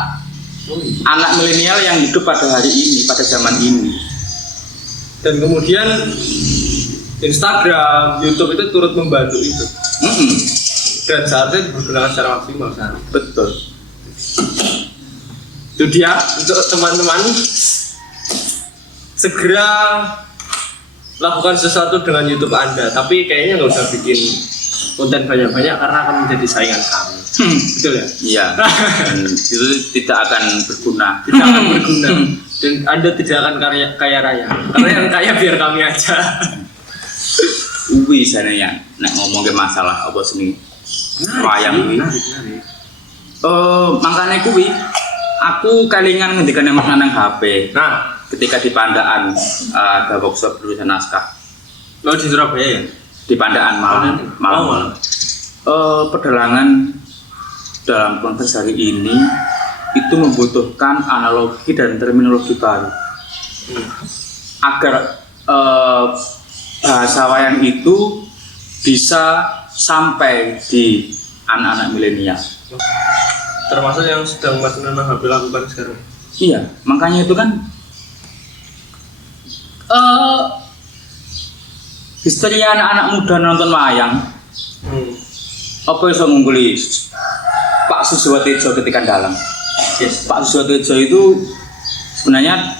anak milenial yang hidup pada hari ini, pada zaman ini. Dan kemudian Instagram, YouTube itu turut membantu itu. Dan seharusnya digunakan secara maksimal sekarang. Betul. Itu dia untuk teman-teman segera lakukan sesuatu dengan YouTube Anda, tapi kayaknya nggak usah bikin konten banyak-banyak karena akan menjadi saingan kami. Betul ya? Iya. Dan itu tidak akan berguna. Tidak akan berguna. Dan Anda tidak akan kaya raya. Karena yang kaya biar kami aja. Uwi sananya nek ngomong ke masalah apa seni wayang kuwi. Makanya kuwi aku kalingan ngendikane Mas nang HP. Nah, Ketika di Pandaan ada workshop penulisan naskah. lo di Surabaya ya? Di Pandaan malam. Pedalangan dalam konteks hari ini itu membutuhkan analogi dan terminologi baru agar bahasa wayang itu bisa sampai di anak-anak milenial. Termasuk yang sedang Mas Nanang HP lakukan sekarang. Iya, makanya itu kan histeria anak-anak muda nonton wayang. Apa yang mengungguli Pak Suswotejo ketika dalang? Yes. Pak Suswotejo itu sebenarnya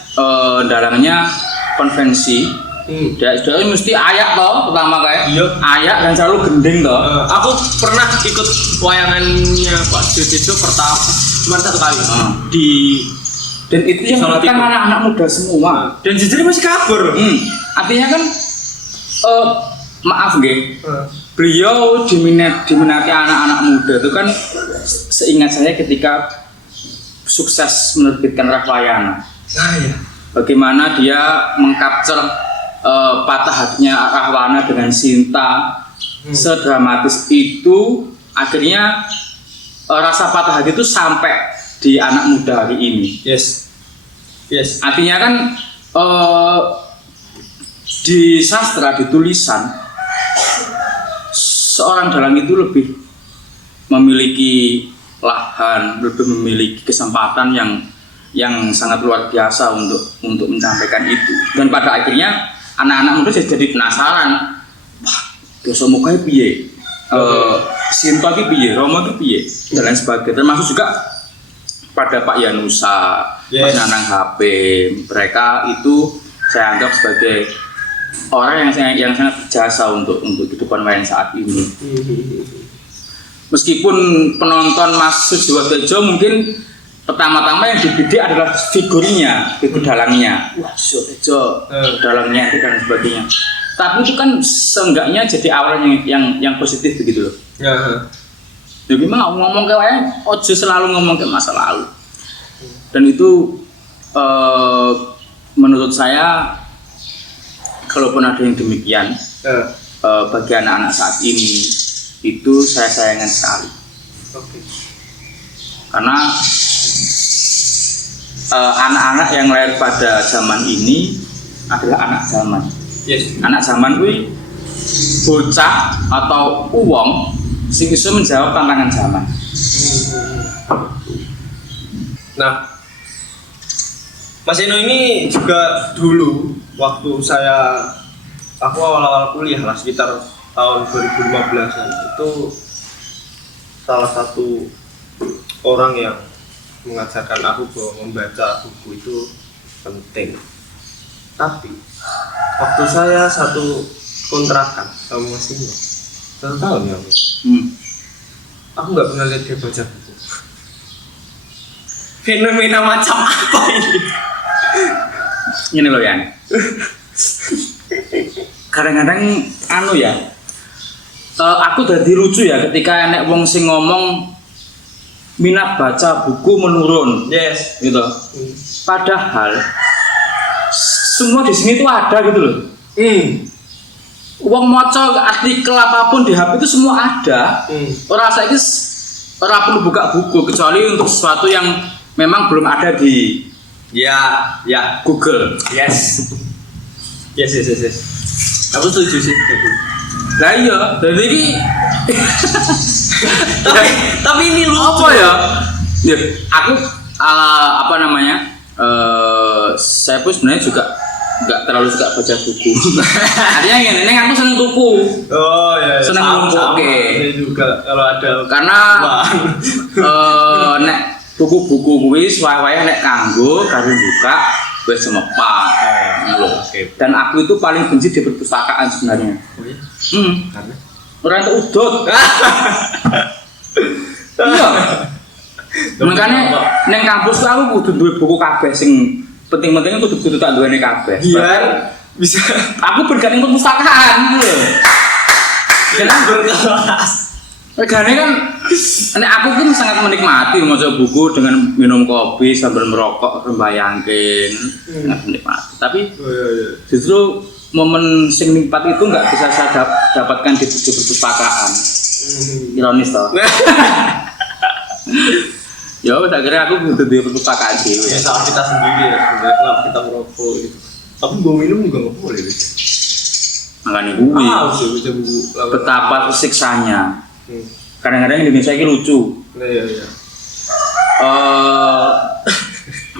dalangnya konvensi. Dia mesti ayak toh pertama kayak. Iya. Ayak dan selalu gending toh. Aku pernah ikut wayangannya Pak Suswotejo pertama cuma 1 kali di Dan itu yang Salatiga. kan anak-anak muda semua. dan jujur masih kabur. Artinya kan maaf nggih. Beliau diminati anak-anak muda itu kan seingat saya ketika sukses menerbitkan Rahwayana. Nah ya. Bagaimana dia mengcapture patah hatinya Rahwana dengan Sinta sedramatis itu, akhirnya rasa patah hati itu sampai di anak muda hari ini. Yes. Artinya kan di sastra, di tulisan, seorang dalang itu lebih memiliki lahan, lebih memiliki kesempatan yang sangat luar biasa untuk menyampaikan itu. Dan pada akhirnya anak-anak muda jadi penasaran, wah, dosa mukanya piye, Sinta ki piye, Romo ki piye, dan lain sebagainya. Termasuk juga pada Pak Yanusa, Mas Nanang HP, mereka itu saya anggap sebagai orang yang sangat berjasa untuk kehidupan wayang saat ini. Meskipun penonton Mas Suswotejo mungkin pertama-tama yang dibidik adalah figurnya, figur dalangnya, wah Suswotejo, dalangnya dan sebagainya. Tapi itu kan seenggaknya jadi awal yang positif begitu loh. Jadi memang ngomong ke wayang, ojo selalu ngomong ke masa lalu. Dan itu menurut saya, kalaupun ada yang demikian, bagi anak-anak saat ini itu saya sayangkan sekali. Karena anak-anak yang lahir pada zaman ini adalah anak zaman. Anak zaman kuwi bocah atau uwong sing iso menjawab tantangan zaman. Nah, Mas Eno ini juga dulu waktu aku awal-awal kuliah lah sekitar tahun 2015-an itu salah satu orang yang mengajarkan aku bahwa membaca buku itu penting. Tapi waktu saya satu kontrakan sama Mas Eno 1 tahun ya, aku nggak pernah lihat dia baca buku. Fenomena macam apa ini? Ini loh Yan. Kadang-kadang ya. Aku jadi lucu ya ketika enek wong sing ngomong minat baca buku menurun. Yes. Gitu. Padahal semua di sini tuh ada gitu loh. Wong maca artikel apapun di HP itu semua ada. Orang saiki ora perlu buka buku kecuali untuk sesuatu yang memang belum ada di Google. Yes. Aku setuju sih. Lah iya, jadi ini tapi ini lucu. apa ya? Ya, aku saya pun sebenarnya juga nggak terlalu suka baca buku. Artinya ini aku seneng tuku. Oh ya. Seneng Sama oke. juga kalau ada. Karena nek tuku buku kuwi suwe-suwe nek kanggo karo buka wis semepat. Loh. Oke. Dan aku itu paling benci di perpustakaan sebenarnya. Oh iya? Karena? Orang itu udut. Iya. Makanya neng kampus tuh aku kudu duwe buku kabeh sing penting-penting itu kudu tak duweni kabeh. Biar bisa Aku bergantung perpustakaan gitu. Karena berkelas. regane kan nek aku kan sangat menikmati maca buku dengan minum kopi sambil merokok rembayangkeun. Sangat menikmati. Tapi Oh iya. justru momen sing nikmat itu nggak bisa saya dapatkan di perpustakaan. Ironis toh. Ya udah akhirnya aku butuh di perpustakaan Ya dhewe. salah kita sendiri ya, sebenarnya kenapa kita merokok gitu. Tapi bawa minum juga nggak boleh gitu. Makanya gue Udah baca buku. betapa siksanya. Hmm. Kadang-kadang Indonesia ini lucu. Nah, iya.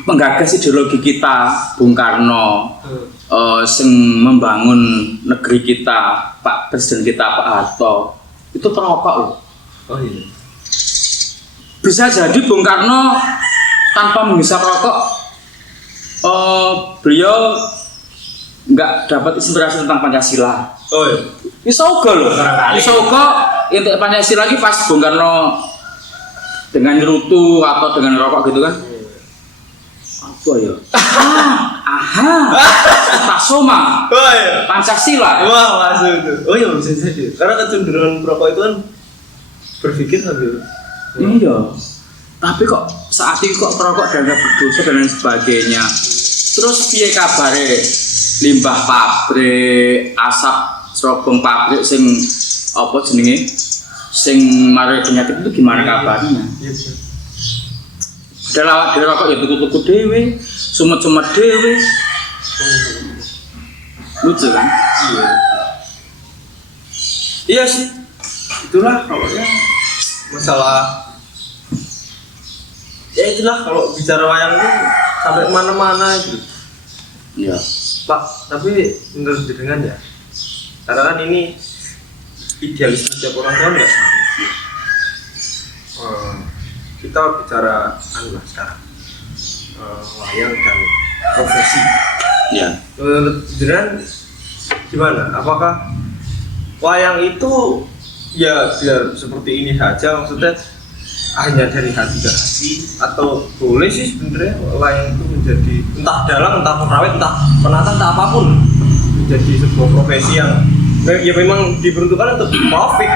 Penggagas ideologi kita Bung Karno Hmm. sing membangun negeri kita Pak Presiden kita Pak Harto itu perokok loh. Oh iya. Bisa jadi Bung Karno tanpa menghisap rokok beliau nggak dapat inspirasi tentang Pancasila. Oh iya. Bisa uga loh. Barangkali. Bisa uga intik Pancasila lagi pas Bung Karno dengan nyerutu atau dengan rokok gitu kan. Apa ya? Aha. Tasoma. Oh iya. Pancasila. Wah, masuk itu. Oh iya bisa jadi. Karena kecenderungan perokok itu kan berpikir sambil. Iya. Tapi kok saat ini kok perokok dianggap berdosa dan lain sebagainya. Terus piye kabare limbah pabrik, asap serobong pabrik sing apa jenenge? Sing mari penyakit itu gimana kabarnya? Iya. Iya. Delawak dhewe rokok ya tuku-tuku dhewe, sumet-sumet dhewe. Lucu kan? Iya. Iya sih. Itulah kalau ya masalah. Ya itulah kalau bicara wayang itu sampai kemana-mana gitu. Iya. Pak, tapi menurut jenengan ya, karena kan ini idealisme setiap orang kan nggak sama. Kita bicara lah sekarang wayang dan profesi. Iya. Menurut jenengan gimana? Apakah wayang itu ya biar seperti ini saja, maksudnya hanya dari hati ke hati, atau boleh sih sebenarnya wayang itu menjadi entah dalang, entah pengrawit, entah penata, entah apapun, menjadi sebuah profesi yang ya memang diperuntukkan untuk profit,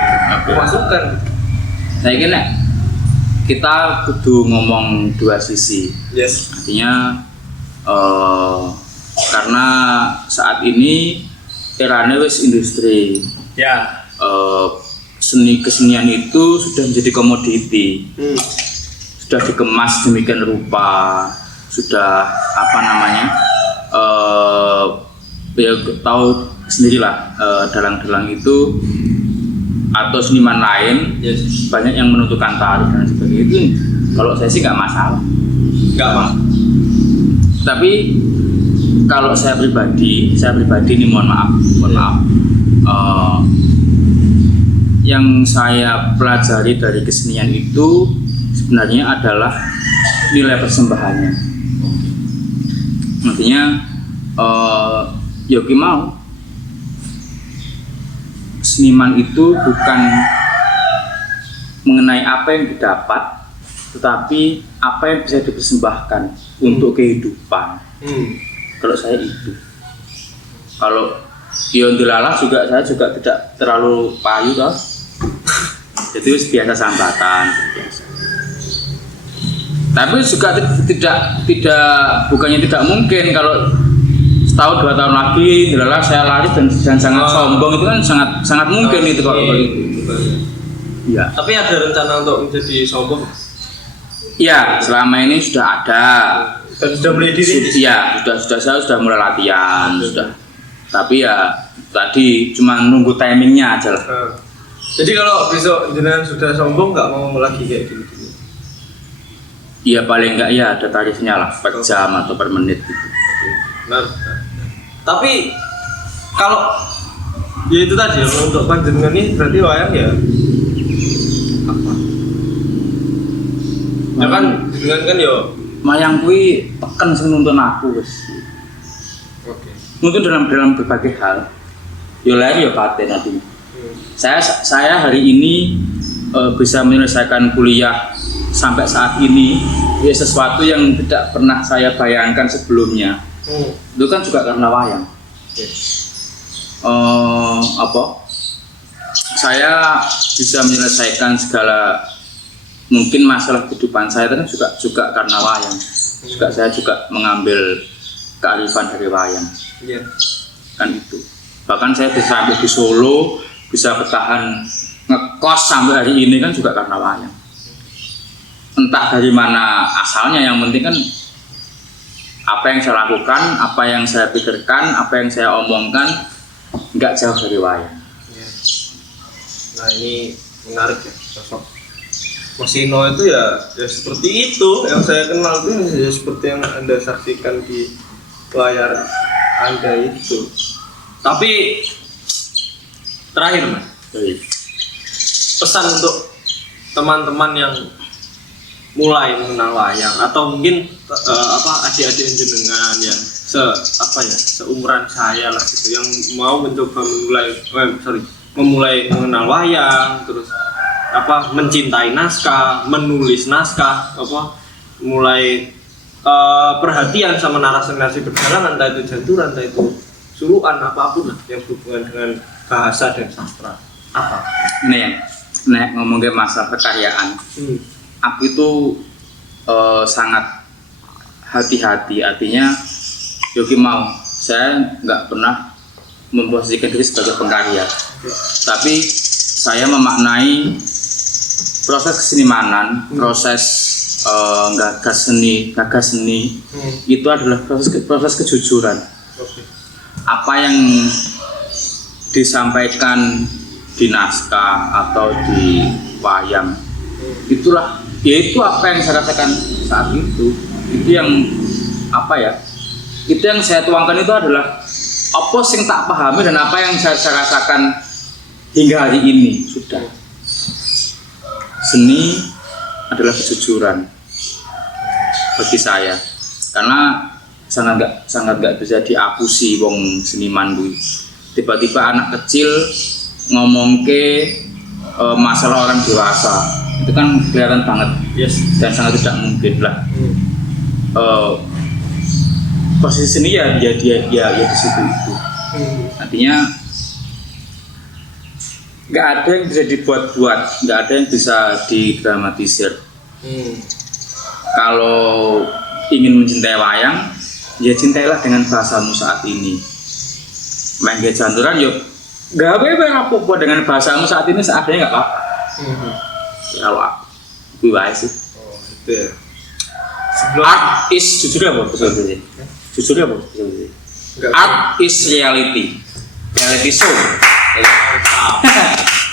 pemasukan. Saya kira kita kudu ngomong dua sisi. Yes. Artinya karena saat ini eranya wis industri. Ya. Seni kesenian itu sudah menjadi komoditi, sudah dikemas demikian rupa, sudah apa namanya, ya tahu sendirilah dalang-dalang itu atau seniman lain Yes. banyak yang menentukan tarif dan sebagainya. Itu kalau saya sih nggak masalah. Enggak Pak. Tapi kalau saya pribadi ini mohon maaf, yang saya pelajari dari kesenian itu sebenarnya adalah nilai persembahannya. Artinya Yogi mau seniman itu bukan mengenai apa yang didapat, tetapi apa yang bisa dipersembahkan untuk kehidupan. Kalau saya itu, kalau Yon Dilalah juga saya juga tidak terlalu payu toh. Jadi biasa sambatan biasa. Tapi juga bukannya tidak mungkin kalau setahun 2 tahun lagi Dilalah saya laris dan sangat sombong, itu kan sangat mungkin itu kalau itu. Ya. Tapi ada rencana untuk menjadi sombong? Ya, selama ini sudah ada. Dan sudah mulai diri? Iya, saya sudah mulai latihan, sudah. Tapi ya tadi cuma nunggu timingnya aja lah. Jadi kalau besok jenengan sudah sombong nggak mau lagi kayak gini-gini? Iya paling enggak ya ada tarifnya lah per jam atau per menit gitu. Benar. Tapi kalau ya itu tadi untuk panjenengan ini berarti wayang ya apa? Ya kan jenengan kan ya. Mayang kuwi teken sing nuntun aku wis. Oke. mungkin dalam berbagai hal ya lahir ya batin nanti. Saya hari ini bisa menyelesaikan kuliah sampai saat ini ya sesuatu yang tidak pernah saya bayangkan sebelumnya. Itu kan juga karena wayang. Saya bisa menyelesaikan segala mungkin masalah kehidupan saya itu kan juga karena wayang. Saya juga mengambil kearifan dari wayang. Kan itu. Bahkan saya bisa sampai di Solo, bisa bertahan ngekos sampai hari ini kan juga karena wayang. Entah dari mana asalnya, yang penting kan apa yang saya lakukan, apa yang saya pikirkan, apa yang saya omongkan nggak jauh dari wayang. Nah ini menarik ya, sosok Mas Ino itu ya seperti itu yang saya kenal itu ya seperti yang Anda saksikan di layar Anda itu. Tapi terakhir Mas, pesan untuk teman-teman yang mulai mengenal wayang atau mungkin adik-adik jenengan yang seumuran saya lah gitu yang mau mencoba memulai mengenal wayang, terus mencintai naskah, menulis naskah, mulai perhatian sama narasi-narasi perjalanan, entah itu janturan, entah itu suluan, apapun lah yang berhubungan dengan bahasa dan sastra. Nek ngomongin masalah kekaryaan, aku itu sangat hati-hati, artinya Yogi mau saya nggak pernah memposisikan diri sebagai pengkarya, tapi saya memaknai proses kesenimanan, proses gagas seni itu adalah proses kejujuran. Apa yang disampaikan di naskah atau di wayang itulah, yaitu apa yang saya rasakan saat itu yang itu yang saya tuangkan itu adalah apa yang tak pahami dan apa yang saya rasakan hingga hari ini. Sudah, seni adalah kejujuran bagi saya, karena sangat nggak bisa diapusi wong seniman gue. Tiba-tiba anak kecil ngomong ke masalah orang dewasa, itu kan kelihatan banget, dan sangat tidak mungkin lah. Posisi seni ya di situ itu. Artinya nggak ada yang bisa dibuat-buat, nggak ada yang bisa didramatisir. Kalau ingin mencintai wayang, ya cintailah dengan bahasamu saat ini. Main janturan yuk, nggak apa-apa dengan bahasamu saat ini, seadanya nggak apa-apa. Kalau aku sih. Itu ya. Art is jujur apa? Jujur apa? Art is reality. Reality show.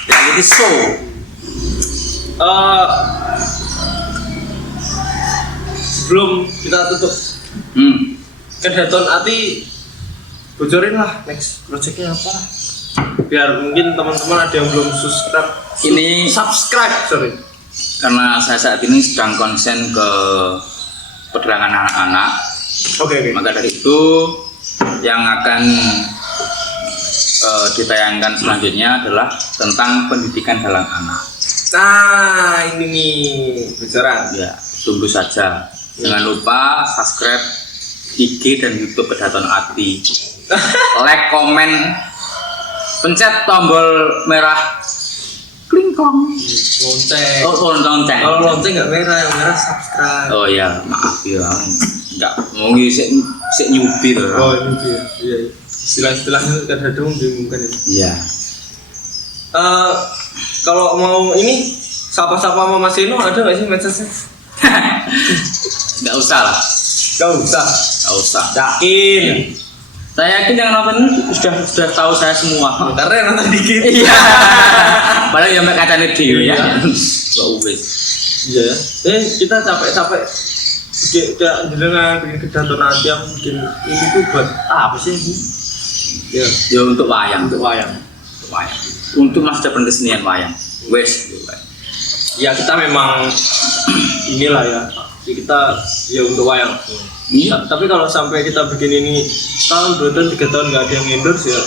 Reality show. Sebelum kita tutup, Kedaton Ati bocorin lah next projectnya apa, biar mungkin teman-teman ada yang belum subscribe. Subscribe. Karena saya saat ini sedang konsen ke pergerakan anak-anak. Oke. Maka dari itu yang akan ditayangkan selanjutnya adalah tentang pendidikan dalam anak. Nah ini nih bocoran. Ya, tunggu saja. Jangan lupa subscribe IG dan YouTube Kedaton Ati. Like, komen, pencet tombol merah klingkong. Lonceng. Lonceng. Kalau lonceng nggak merah, yang merah subscribe. Oh ya, maaf ya, nggak mau sik nyubi tuh. Oh nyubi ya. Iya. Istilah-istilahnya kadang-kadang membingungkan ya. Iya. Kalau mau ini sapa-sapa sama Mas Ino ada nggak sih medsosnya? Nggak usah lah. Nggak usah. Yakin. Ya. Saya yakin yang nonton ini sudah tahu saya semua. Karena yang nonton dikit. Iya. Padahal yang kacanya dia ya. Iya ya. Kita capek-capek. Kayak jenengan bikin Kedaton Ati yang bikin ini tuh buat apa sih ini? Ya untuk wayang. Untuk masa depan kesenian wayang. Wes. Ya kita memang inilah ya kita ya untuk wayang. Iya. Tapi kalau sampai kita bikin ini tahun 2 tahun 3 tahun nggak ada yang endorse ya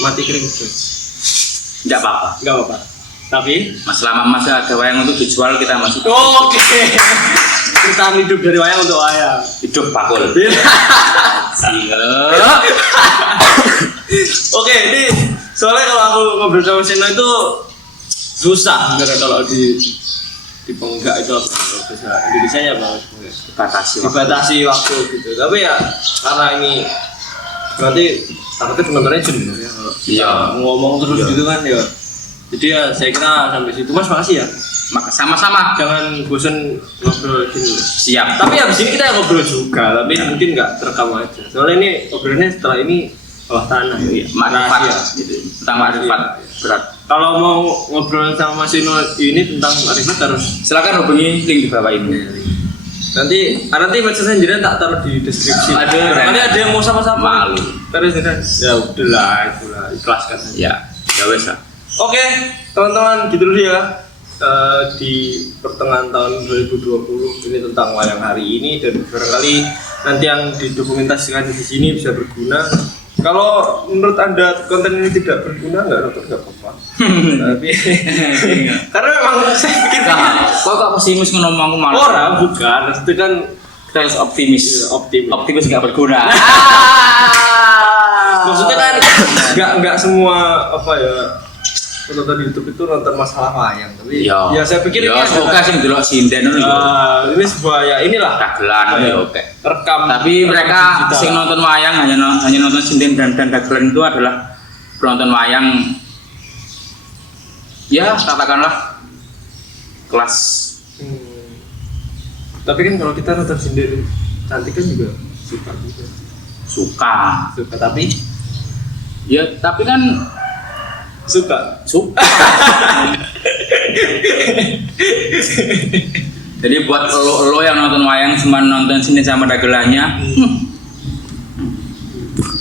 mati kering tuh. Nggak apa-apa. Nggak apa-apa. Tapi Selama masih ada wayang untuk dijual kita masih oke. Kita hidup dari wayang untuk wayang. hidup bakul. Oke, ini soalnya kalau aku ngobrol sama Seno itu susah sebenarnya kalau di penggak itu apa bahasa Indonesia nya apa? Dibatasi waktu gitu. Tapi ya karena ini berarti takutnya penontonnya jenuh ya kalau Iya. ngomong terus gitu kan ya. Jadi ya saya kira sampai situ Mas, makasih ya. Sama-sama. Jangan bosan ngobrol gini. Siap. Tapi habis ini kita ngobrol juga, tapi mungkin nggak terekam aja. Soalnya ini obrolannya setelah ini bawah tanah. Iya, Rahasia. makrifat gitu. Tentang makrifat berat. Kalau mau ngobrol sama Mas Ino ini tentang makrifat harus Silakan hubungi link di bawah ini. nanti medsos sendiri tak taruh di deskripsi. Nanti ada yang mau sama-sama. Malu. Terus ya udahlah, itulah ikhlaskan aja. Ya wes lah. Oke, teman-teman gitu dulu ya. Di pertengahan tahun 2020 ini tentang wayang hari ini, dan barangkali nanti yang didokumentasikan di sini bisa berguna. Kalau menurut Anda konten ini tidak berguna, nggak apa-apa. Tapi karena memang saya pikir Kok pesimis ngomong aku malah. orang bukan, itu kan Kita harus optimis. optimis. Optimis nggak berguna. Maksudnya kan nggak semua apa ya penonton YouTube itu nonton masalah wayang, tapi Iya. ya saya pikir Ya, ini suka adalah sih delok sinden ngono lho. ini sebuah ya inilah Dagelan apa ya oke. rekam. Tapi mereka digital. sing nonton wayang hanya nonton sinden dan dagelan itu adalah penonton wayang ya katakanlah kelas. Tapi kan kalau kita nonton sinden cantik kan juga suka juga. Suka. Tapi Ya tapi kan suka. Jadi buat lo yang nonton wayang cuma nonton sinden sama dagelannya.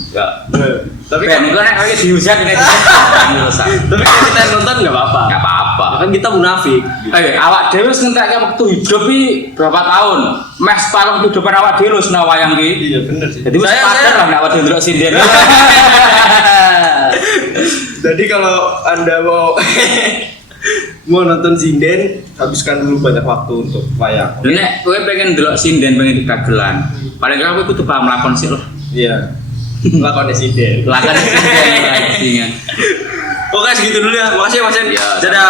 Ya. Tapi Ben kan itu nek kayak dihujat nek tapi kalau kita yang nonton nggak apa-apa. Enggak apa-apa. Ya kan kita munafik. Awak dhewe wis ngentekke waktu hidup iki berapa tahun? Mes separuh kehidupan awak dhewe wis nang wayang iki. Iya bener sih. Jadi wis padha lah nek awak dhewe ndelok sinden. Jadi kalau Anda mau nonton sinden, habiskan dulu banyak waktu untuk wayang. Nek kowe pengen ndelok sinden, pengen dagelan, paling kira kowe kudu paham lakon sih loh. Iya. Lakonnya sinden. Lakon sinden. Oke, segitu dulu ya. Makasih ya Mas Yan. Ya, Dadah.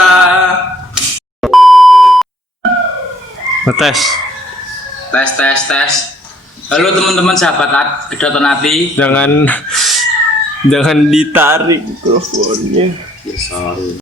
Tes. Tes. Halo teman-teman sahabat Kedaton Hati. Jangan ditarik mikrofonnya. Ya sorry.